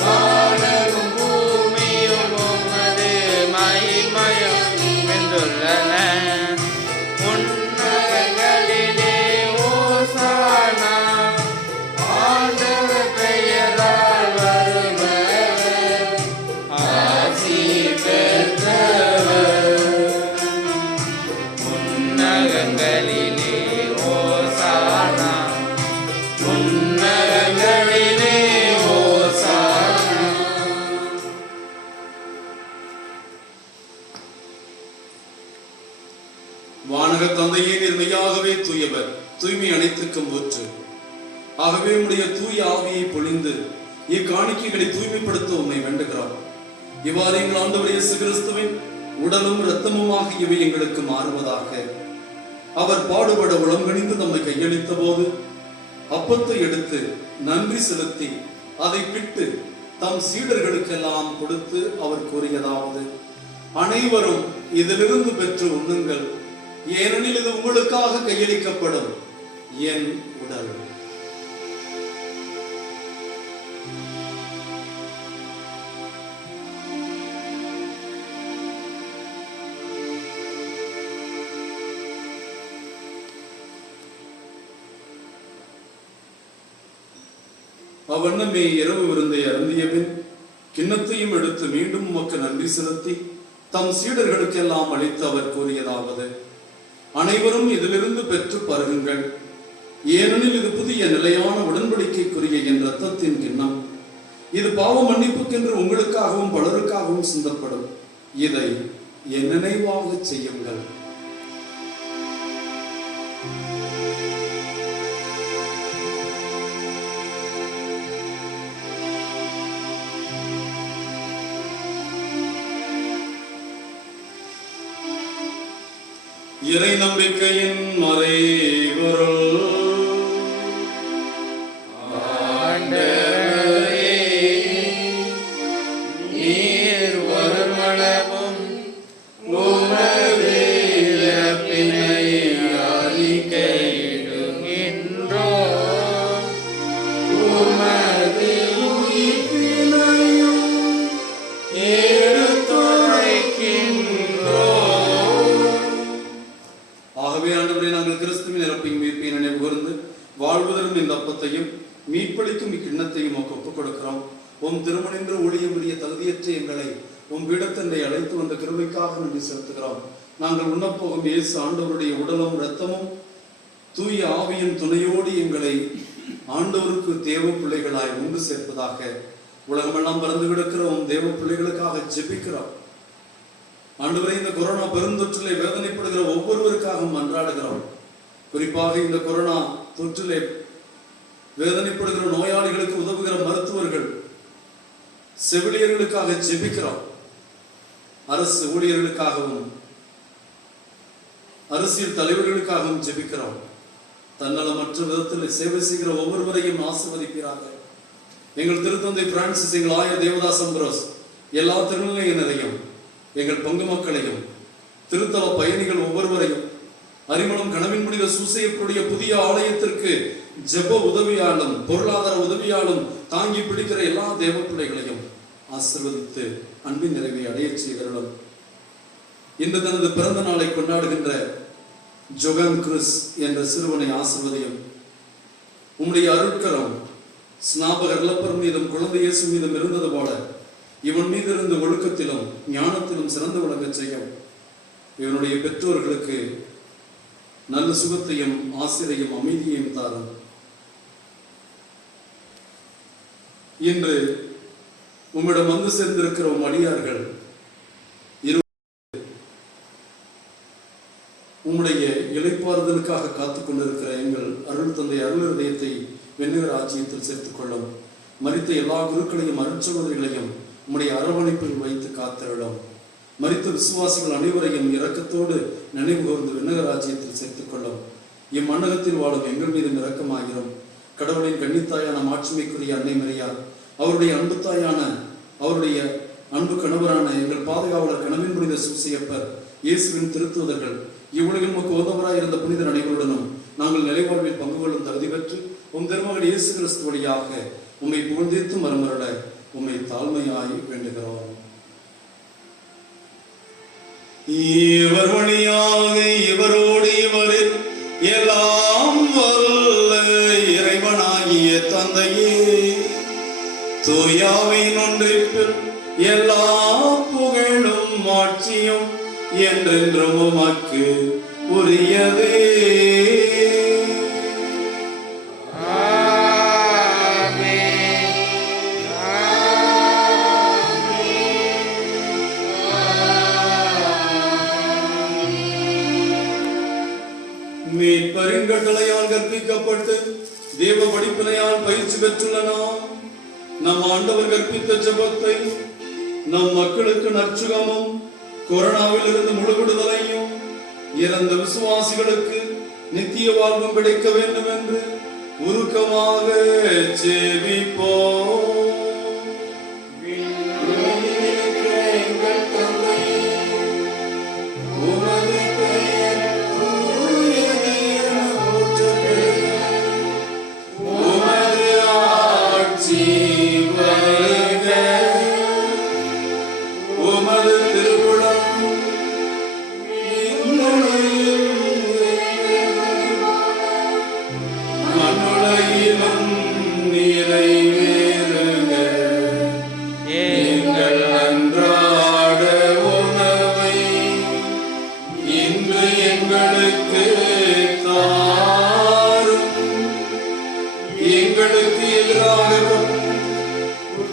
வானமும் பூமியும் உமது மகிமையால் நிறைந்துள்ளன. உன்னதங்களிலே ஓசானா, ஆண்டவர் பெயரால் வருபவர் ஆசி பெற்றவர். உன்னதங்களிலே ஓசானா, உன்னதங்களிலே ஓசானா. வானக தந்தையே, நீர் மெய்யாகவே தூயவர், தூய்மை அனைத்துக்கும் ஊற்று. ஆகவே உம்முடைய தூய ஆவியை பொழிந்து இக்காணிக்கைகளை தூய்மைப்படுத்த உம்மை வேண்டுகிறோம். இவ்வாறு எங்கள் ஆண்டவர் இயேசு கிறிஸ்துவின் உடலும் இரத்தமுமாக இவை எங்களுக்கு மாறுவதாக. அவர் பாடுபட உளங்கணிந்து நம்மை கையளித்த போது அப்பத்தை எடுத்து நன்றி செலுத்தி அதை பிட்டு தம் சீடர்களுக்கெல்லாம் கொடுத்து அவர் கூறியதாவது: அனைவரும் இதிலிருந்து பெற்று உண்ணுங்கள், ஏனெனில் இது உங்களுக்காக கையளிக்கப்படும் என் உடல். அவ்வண்ணமே இரவு விருந்தை அருந்திய பின் கிண்ணத்தையும் எடுத்து மீண்டும் உமக்கு நன்றி செலுத்தி தம் சீடர்களுக்கெல்லாம் அளித்து அவர் கூறியதாவது: அனைவரும் இதிலிருந்து பெற்று பருகுங்கள், ஏனெனில் இது புதிய நிலையான உடன்படிக்கைக்குரிய என் இரத்தத்தின் கிண்ணம். இது பாவ மன்னிப்புக்கென்று உங்களுக்காகவும் பலருக்காகவும் சிந்தப்படும். இதை என் நினைவாக செய்யுங்கள். இறை நம்பிக்கையின் மறைபொருள். ஆண்டவரே, நீர் ஒருமளவும் உமது இறப்பினை அறிக்கையிடுகின்றோம், உமது உயிர்ப்பினையும் எடுத்துரைக்கின்றோம். ஆகவே ஆண்டவரே, நாங்கள் கிறிஸ்துவின் இறப்பையும் மீட்பையும் நினைவு கூர்ந்து வாழ்வதற்கும் இந்த அப்பத்தையும் மீட்பளிக்கும் இக்கிண்ணத்தையும் ஒப்புக் கொடுக்கிறோம். உம் திருமணின்று ஊழியம் புரிய தகுதியற்ற எங்களை உம் பீடத்தண்டை அழைத்து வந்த கிருபைக்காக நன்றி செலுத்துகிறோம். நாங்கள் உண்ணப்போகும் இயேசு ஆண்டவருடைய உடலும் இரத்தமும் தூய ஆவியின் துணையோடு எங்களை ஆண்டவருக்கு தேவ பிள்ளைகளாய் ஒன்று சேர்ப்பதாக. உலகமெல்லாம் பறந்து கிடக்கிற உம் தேவ பிள்ளைகளுக்காக ஜெபிக்கிறோம். ஆண்டவரே, இந்த கொரோனா பெருந்தொற்றிலே வேதனைப்படுகிற ஒவ்வொருவருக்காகவும் மன்றாடுகிறோம். குறிப்பாக இந்த கொரோனா தொற்றிலே வேதனைப்படுகிற நோயாளிகளுக்கு உதவுகிற மருத்துவர்கள், செவிலியர்களுக்காக ஜெபிக்கிறோம். அரசு ஊழியர்களுக்காகவும் அரசியல் தலைவர்களுக்காகவும் ஜெபிக்கிறோம். தன்னலமற்ற விதத்தில் சேவை செய்கிற ஒவ்வொருவரையும் ஆசீர்வதிப்பீராக. எங்கள் திருத்தந்தை பிரான்சிஸ், எங்கள் ஆயர் தேவதாஸ் அம்பரோஸ், எல்லா திருநிலையினரையும், எங்கள் பங்கு மக்களையும், திருத்தல பயணிகள் ஒவ்வொருவரையும் அரிமளம் கனவின் புனித சூசையப்பருடைய புதிய ஆலயத்திற்கு ஜெப உதவியாலும் பொருளாதார உதவியாலும் தாங்கி பிடிக்கிற எல்லா தேவ பிள்ளைகளையும் ஆசீர்வதித்து அன்பின் நிறைவை அடைய செய்தருளும். இன்று தனது பிறந்த நாளை கொண்டாடுகின்ற ஜொகான் கிறிஸ் என்ற சிறுவனை ஆசீர்வதியும். உம்முடைய அருட்கரம் ஸ்நாபகர் லப்பர் மீதும் குழந்தை இயேசு மீதும் இருந்தது போல இவன் மீது இருந்த ஒழுக்கத்திலும் ஞானத்திலும் சிறந்து விளங்க செய்யும். இவனுடைய பெற்றோர்களுக்கு நல்ல சுகத்தையும் ஆசிரியையும் அமைதியையும் தாரும். இன்று உம்மிடம் வந்து சேர்ந்திருக்கிற அடியார்கள் உம்முடைய இளைப்பாறுதலுக்காக காத்துக் கொண்டிருக்கிற எங்கள் அருள் தந்தை அருள் இதயத்தை வெண்ணிற ஆட்சியத்தில் சேர்த்துக் கொள்ளும். மரித்த எல்லா குருக்களையும் அருட்சகோதரிகளையும் உம்முடைய அரவணைப்பில் வைத்து காத்திருளும். மரித்த விசுவாசிகள் அனைவரையும் இரக்கத்தோடு நினைவு கூர்ந்து விண்ணக ராஜ்யத்தில் சேர்த்துக் கொள்ளும். இம்மண்ணகத்தில் வாழும் எங்கள் மீது இரக்கமாகிறோம். கடவுளின் கன்னித்தாயான மாட்சிமைக்குரிய அன்னை மரியா, அவருடைய அன்பு தாயான அவருடைய அன்பு கணவரான எங்கள் பாதுகாவலர் கனவின் புனித சூசையப்பர், இயேசுவின் திருத்துவதர்கள், இவ்வுலகில் நமக்கு உதவராய் இருந்த புனித அனைவருடனும் நாங்கள் நிலைவாழ்வில் பங்கு கொள்ளும் தகுதி பெற்று உம் திருமகன் இயேசு கிறிஸ்து வழியாக உம்மை புகழ்ந்தேத்து மரமருள உம்மை தாழ்மையாய் வேண்டுகிறோம். இவர் வழியாக இவரோடு இவரில் எல்லாம் வல்ல இறைவனாகிய தந்தையே, தூயாவின் ஒன்றிப்பில் எல்லா புகழும் ஆட்சியும் என்றென்றும் உமக்கு உரியதே. மீட்பரின்கட்டளையால் கற்பிக்கப்பட்டு தேவ படிப்பினையால் பயிற்சி பெற்றுள்ள நாம் நம் ஆண்டவர் கற்பித்த ஜெபத்தை நம் மக்களுக்கு நற்சுகமும் கொரோனாவில் இருந்து முழு விடுதலையும் இறந்த விசுவாசிகளுக்கு நித்திய வாழ்வும் கிடைக்க வேண்டும் என்று உருக்கமாக ஜெபிப்போம். எங்களுக்கு எதிராக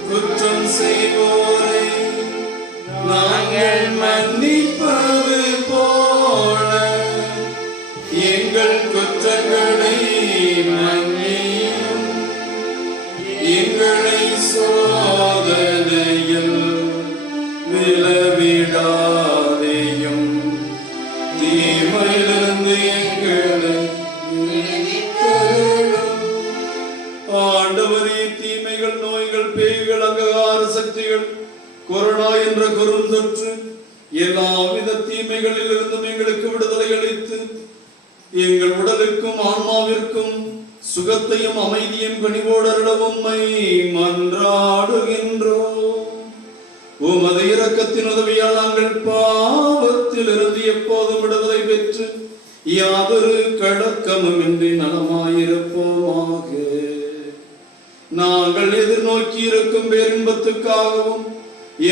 குற்றம் செய்வோரை நாங்கள் மன்னிப்பது போல எங்கள் குற்றங்களை மன்னியும். எங்களை சோதனையில் விழவிடாதேயும், தீமையிலிருந்து எங்களை ஆண்டவரே, தீமைகள், நோய்கள், பேய்கள், அங்ககார சக்திகள், கொரோனா என்ற குறுந்தொற்று எல்லாவித தீமைகளில் இருந்தும் எங்களுக்கு விடுதலை அளித்து எங்கள் உடலுக்கும் ஆன்மாவிற்கும் சுகத்தையும் அமைதியும் கனிவோடு அருள உம்மை மன்றாடுகின்றோம். உமது இரக்கத்தின் உதவியால் நாங்கள் பாவத்தில் இருந்து எப்போதும் விடுதலை பெற்று யாதொரு கலக்கமும் இன்றி நலமாயிருப்போமாக. நாங்கள் எதிர்நோக்கி இருக்கும் பேரின்பத்துக்காகவும்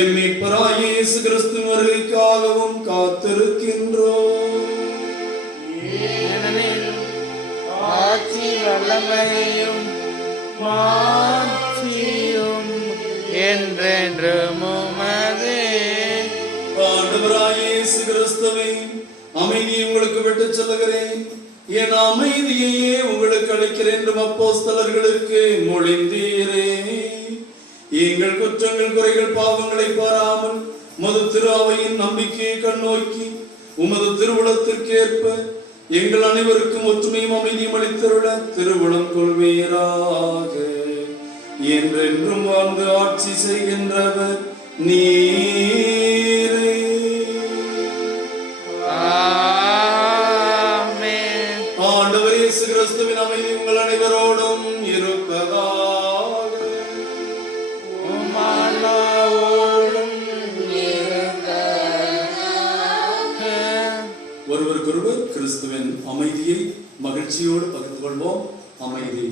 எம் மீட்பராகிய இயேசு கிறிஸ்து வருகைக்காகவும் காத்திருக்கின்றோம். ஆட்சி வல்லமையும் மாட்சியும் என்றென்றும் உமதே. ஆண்டவராகிய இயேசு கிறிஸ்துவே, அமைதியை உங்களுக்கு விட்டுச் செல்கிறேன், என் அமைதியையே உங்களுக்கு அளிக்கிறேன் என்று அப்போஸ்தலர்களுக்கு மொழிந்தீரே. எங்கள் குற்றங்கள், குறைகள், பாவங்களை பாராமல் உமது திரு அவையின் நம்பிக்கையை கண்ணோக்கி உமது திருவுளத்திற்கேற்ப எங்கள் அனைவருக்கும் ஒற்றுமையும் அமைதியும் அளித்தருள திருவுளம் கொள்வீராக. என்றென்றும் வாழ்ந்து ஆட்சி செய்கின்றவர் நீரே. ஒருவருக்கொருவர் கிறிஸ்துவின் அமைதியை மகிழ்ச்சியோடு பகிர்ந்து கொள்வோம். அமைதி.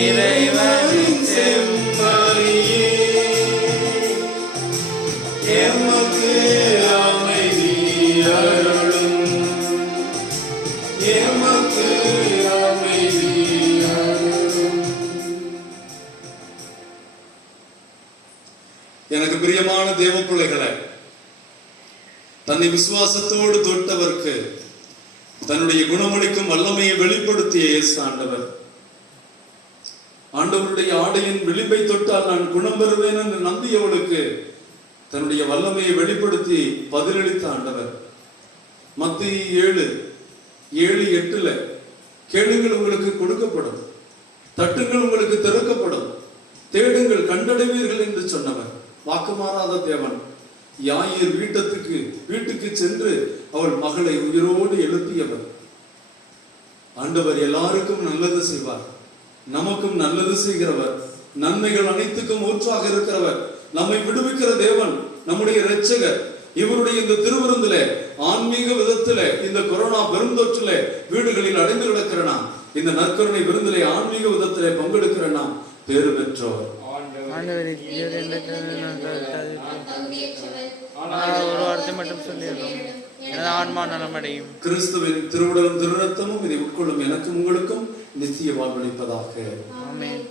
இறைவனின் செம்மறியே எமக்கு அமைதி அருளும். எமக்கு அமைதி அருளும். எனக்கு பிரியமான தேவ பிள்ளைகளை, தன்னை விசுவாசத்தோடு தொட்டவர்க்கு தன்னுடைய குணமளிக்கும் வல்லமையை வெளிப்படுத்திய இயேசு ஆண்டவர், ஆண்டவருடைய ஆடையின் விளிம்பை தொட்டால் நான் குணம் பெறுவேன் என்று நம்பியவளுக்கு தன்னுடைய வல்லமையை வெளிப்படுத்தி பதிலளித்த ஆண்டவர். மத்தேயு 7:8 கேளுங்கள் உங்களுக்கு கொடுக்கப்படும், தட்டுங்கள் உங்களுக்கு திறக்கப்படும், தேடுங்கள் கண்டடைவீர்கள் என்று சொன்னவர். வாக்கு மாறாத தேவன் யாயிர் வீட்டுக்கு சென்று அவள் மகளை உயிரோடு எழுப்பியவர். ஆண்டவர் எல்லாருக்கும் நல்லது செய்வார், நமக்கும் நல்லது செய்கிறவர், நன்மைகள் அனைத்துக்கும் ஊற்றாக இருக்கிறவர், நம்மை விடுவிக்கிற தேவன், நம்முடைய இரட்சகர். இவருடைய இந்த திருவிருந்திலே, ஆன்மீக விதத்திலே, இந்த கொரோனா பெருந்தொற்றிலே வீடுகளில் அடைந்து கிடக்கிற நாம், இந்த நற்கருணை விருந்திலே ஆன்மீக விதத்திலே பங்கெடுக்கிற நாம் பேறு பெற்றோர். ஒரு வார்த்தை மட்டும் சொல்லிடுறோம், எனது ஆன்மா நலமடையும். கிறிஸ்துவின் திருவுடலும் திருரத்தமும் இதை உட்கொள்ளும் எனக்கும் உங்களுக்கும் நித்திய வாழ்வளிப்பதாக. ஆமென்.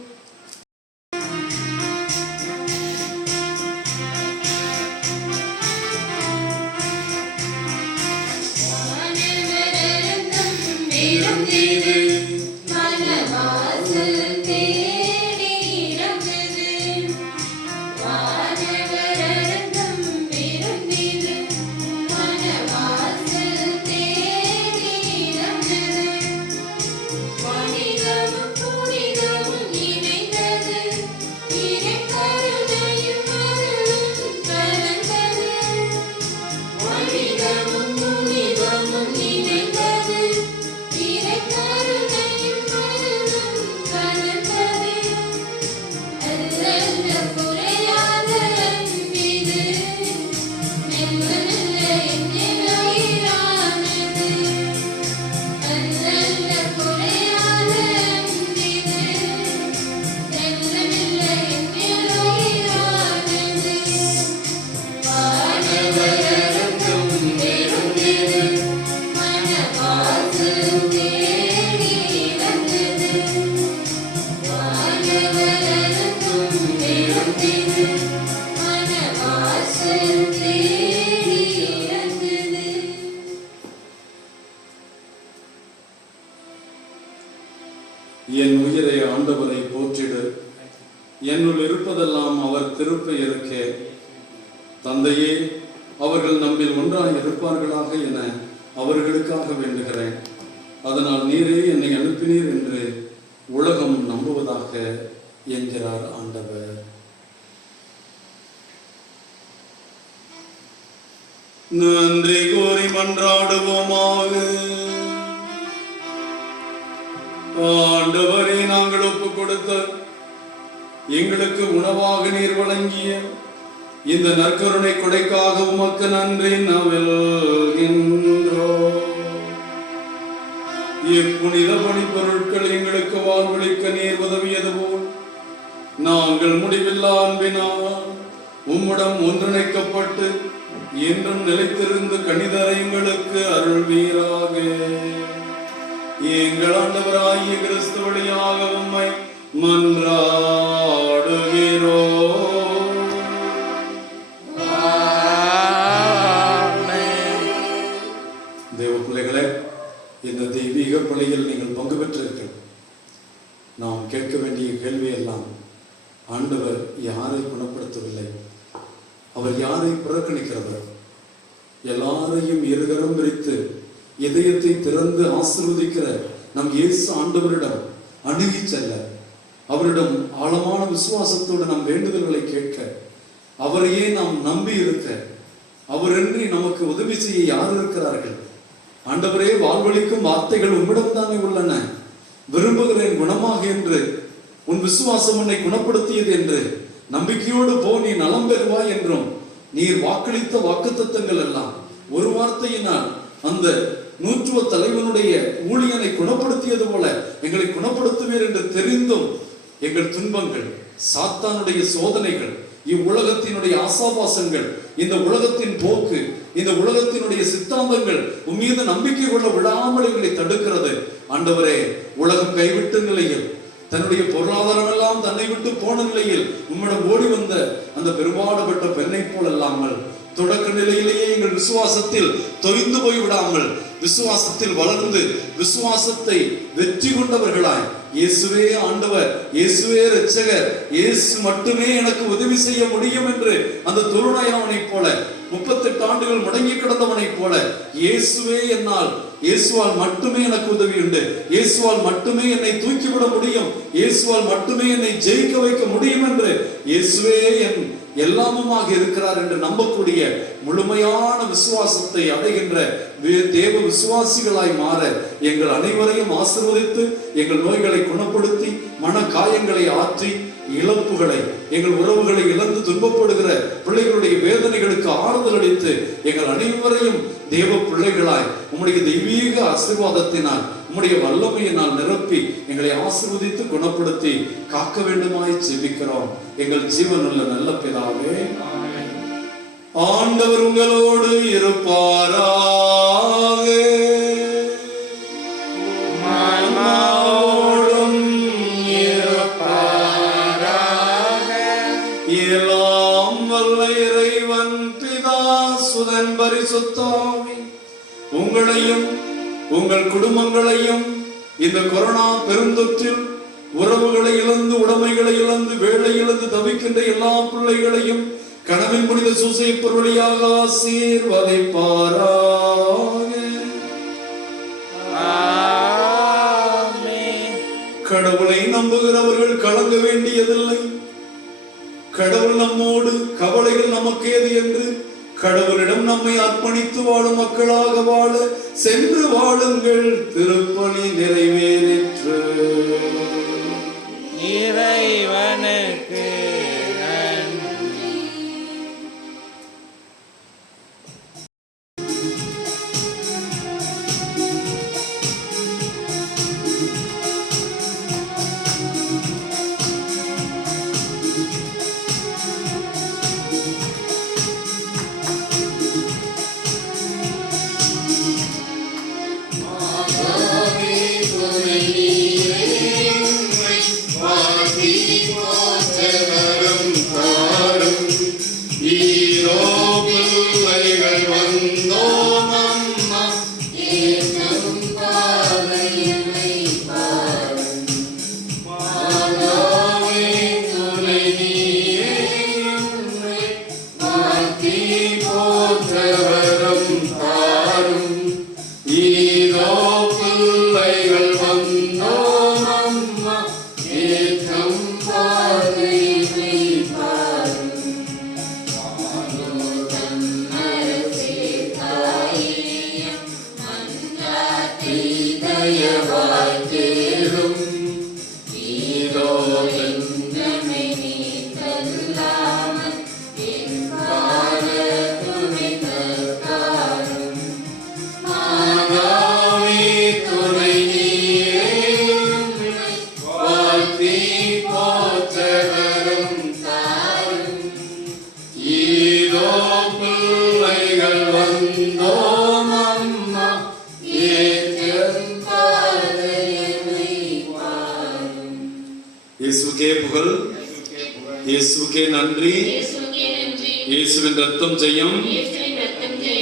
என் உயிரை ஆண்டவரை போற்றிடு, என்னுள் இருப்பதெல்லாம் அவர் திருப்பெயருக்கே. தந்தையே, அவர்கள் நம்மில் ஒன்றாக இருப்பார்களாக என அவர்களுக்காக வேண்டுகிறேன். அதனால் நீரே என்னை அனுப்பினீர் என்று உலகம் நம்புவதாக என்கிறார் ஆண்டவர். நன்றி கூறி மன்றாடுவோமாக. ஆண்டவரை நாங்கள் ஒப்புக் கொடுத்த எங்களுக்கு உணவாக நீர் வழங்கிய இந்த நற்கருணை கொடைக்காக உமக்கு நன்றி நல்கின்றோம். இப்புனித பணிப்பொருட்கள் எங்களுக்கு வாழ்வளிக்க நீர் உதவியது போல் நாங்கள் முடிவில்லா அன்பினால் உம்மிடம் ஒன்றிணைக்கப்பட்டு என்றும் நிலைத்திருந்து கனிதரை எங்களுக்கு அருள்வீராக. எங்கள் ஆண்டவராகிய கிறிஸ்து வழியாக உம்மை மன்றாடுகிறோம். தேவ பிள்ளைகளே, இந்த தெய்வீக பலியில் நீங்கள் பங்கு பெற்றீர்கள். நாம் கேட்க வேண்டிய கேள்வி எல்லாம், ஆண்டவர் யாரை குணப்படுத்தவில்லை, அவர் யாரை புறக்கணிக்கிறவர்? எல்லாரையும் இருகரம் விரித்து இதயத்தை திறந்து ஆசீர்வதிக்கிற நம் இயேசு ஆண்டவரிடம் அணுகி செல்ல, அவரிடம் ஆழமான விசுவாசத்தோடு நம் வேண்டுதல்களை கேட்க, அவரையே நாம் நம்பி இருக்க, அவரின்றி நமக்கு உதவி செய்ய யார் இருக்கிறார்கள்? ஆண்டவரே, வாழ்வளிக்கும் வார்த்தைகள் உம்மிடம் தானே உள்ளன. விரும்புகிறேன் குணமாக என்று, உன் விசுவாசம் உன்னை குணப்படுத்தியது என்று, நம்பிக்கையோடு போ நீ நலம் பெறுவாய் என்றும் நீர் வாக்களித்த வாக்குத்தத்தங்கள் எல்லாம் ஒரு வார்த்தையினால் அந்த நூற்றுவ தலைவனுடைய ஊழியனை குணப்படுத்தியது போல எங்களை குணப்படுத்துவீர் என்று தெரிந்தும் எங்கள் துன்பங்கள், சாத்தானுடைய சோதனைகள், இவ்வுலகத்தினுடைய ஆசாபாசங்கள், இந்த உலகத்தின் போக்கு, இந்த உலகத்தினுடைய சித்தாந்தங்கள் உம்மீது நம்பிக்கை கொள்ள விடாமல் எங்களை தடுக்கிறது. ஆண்டவரே, உலகம் கைவிட்ட நிலையில், தன்னுடைய பொருளாதாரம் எல்லாம் தன்னை விட்டு போன நிலையில் உம்மிடம் ஓடி வந்த அந்த பெரும்பாடுபட்ட பெண்ணை போல் அல்லாமல், தொடக்க நிலையிலேயே எங்கள் விசுவாசத்தில் தொய்ந்து போய் விடாமல், விசுவாசத்தில் வளர்ந்து விசுவாசத்தை வெற்றி கொண்டவர்களாய், இயேசுவே ஆண்டவர், இயேசுவே இரட்சகர், இயேசு மட்டுமே எனக்கு உதவி செய்ய முடியும் என்று அந்த தொழுநோயாளனைப் போல, 38 ஆண்டுகள் முடங்கி கிடந்தவனைப் போல, இயேசுவே என்னால், இயேசுவால் மட்டுமே எனக்கு உதவி உண்டு, இயேசுவால் மட்டுமே என்னை தூக்கிவிட முடியும், இயேசுவால் மட்டுமே என்னை ஜெயிக்க வைக்க முடியும் என்று, இயேசுவே என் எல்லாமுமாக இருக்கிறார் என்று நம்பக்கூடிய முழுமையான விசுவாசத்தை அடைகின்ற தேவ விசுவாசிகளாய் மாற எங்கள் அனைவரையும் ஆசீர்வதித்து, எங்கள் நோய்களை குணப்படுத்தி, மன காயங்களை ஆற்றி, இழப்புகளை, எங்கள் உறவுகளை இழந்து துன்பப்படுகிற பிள்ளைகளுடைய வேதனைகளுக்கு ஆறுதல் அளித்து, எங்கள் அனைவரையும் தேவ பிள்ளைகளாய் உம்முடைய தெய்வீக ஆசீர்வாதத்தினால், உம்முடைய வல்லமையினால் நிரப்பி எங்களை ஆசீர்வதித்து குணப்படுத்தி காக்க வேண்டுமாய் ஜெபிக்கிறோம் எங்கள் ஜீவனுள்ள நல்ல பிதாவே. ஆண்டவர் உங்களோடு இருப்பாராக. எல்லாம் வல்ல இறைவன் பிதா, சுதன், பரிசுத்த ஆவி உங்களையும் உங்கள் குடும்பங்களையும் இந்த கொரோனா பெருந்தொற்றில் உறவுகளை இழந்து, உடைமைகளை இழந்து, வேலை இழந்து தவிக்கின்ற எல்லா பிள்ளைகளையும் கனவின் புனித சூசையப்பர் வழியாக ஆசீர்வதிப்பாராக. கடவுளை நம்புகிறவர்கள் கலங்க வேண்டியதில்லை. கடவுள் நம்மோடு, கவலைகள் நமக்கேது என்று கடவுளிடம் நம்மை அர்ப்பணித்து வாழும் மக்களாக வாழ சென்று வாழுங்கள். திருப்பணி நிறைவேறிற்று. இறைவனுக்கு Amen. இயேசுக்கே புகழ், இயேசுக்கே நன்றி, இயேசுவின் ரத்தம் ஜெயம்,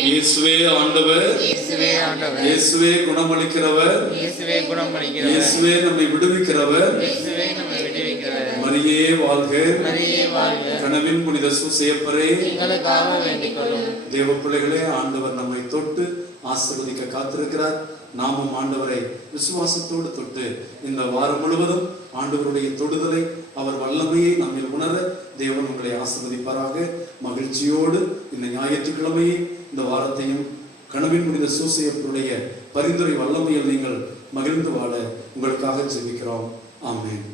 இயேசுவே ஆண்டவர், இயேசுவே ஆண்டவர், இயேசுவே குணமளிக்கிறவர், இயேசுவே குணமளிக்கிறவர், இயேசுவே நம்மை விடுவிக்கிறவர், இயேசுவே நம்மை விடுவிக்கிறவர். மரியே வாழ்க, மரியே வாழ்க, கனவின் புனித சூசையப்பரே, எங்களுக்காக வேண்டிக் கொள்ளும். தேவ பிள்ளைகளே, ஆண்டவர் நம்மை தொட்டு ஆசீர்வதிக்க காத்திருக்கிறார். நாமும் ஆண்டவரை விசுவாசத்தோடு தொட்டு இந்த வாரம் முழுவதும் ஆண்டவருடைய தொடுதலை, அவர் வல்லமையை நம்மில் உணர தேவன் உங்களை ஆசீர்வதிப்பாராக. மகிழ்ச்சியோடு இந்த ஞாயிற்றுக்கிழமையை, இந்த வாரத்தையும் கனவின் புனித சூசையப்பருடைய பரிந்துரை வல்லமையில் நீங்கள் மகிழ்ந்து வாழ உங்களுக்காக ஜெபிக்கிறோம். ஆமென்.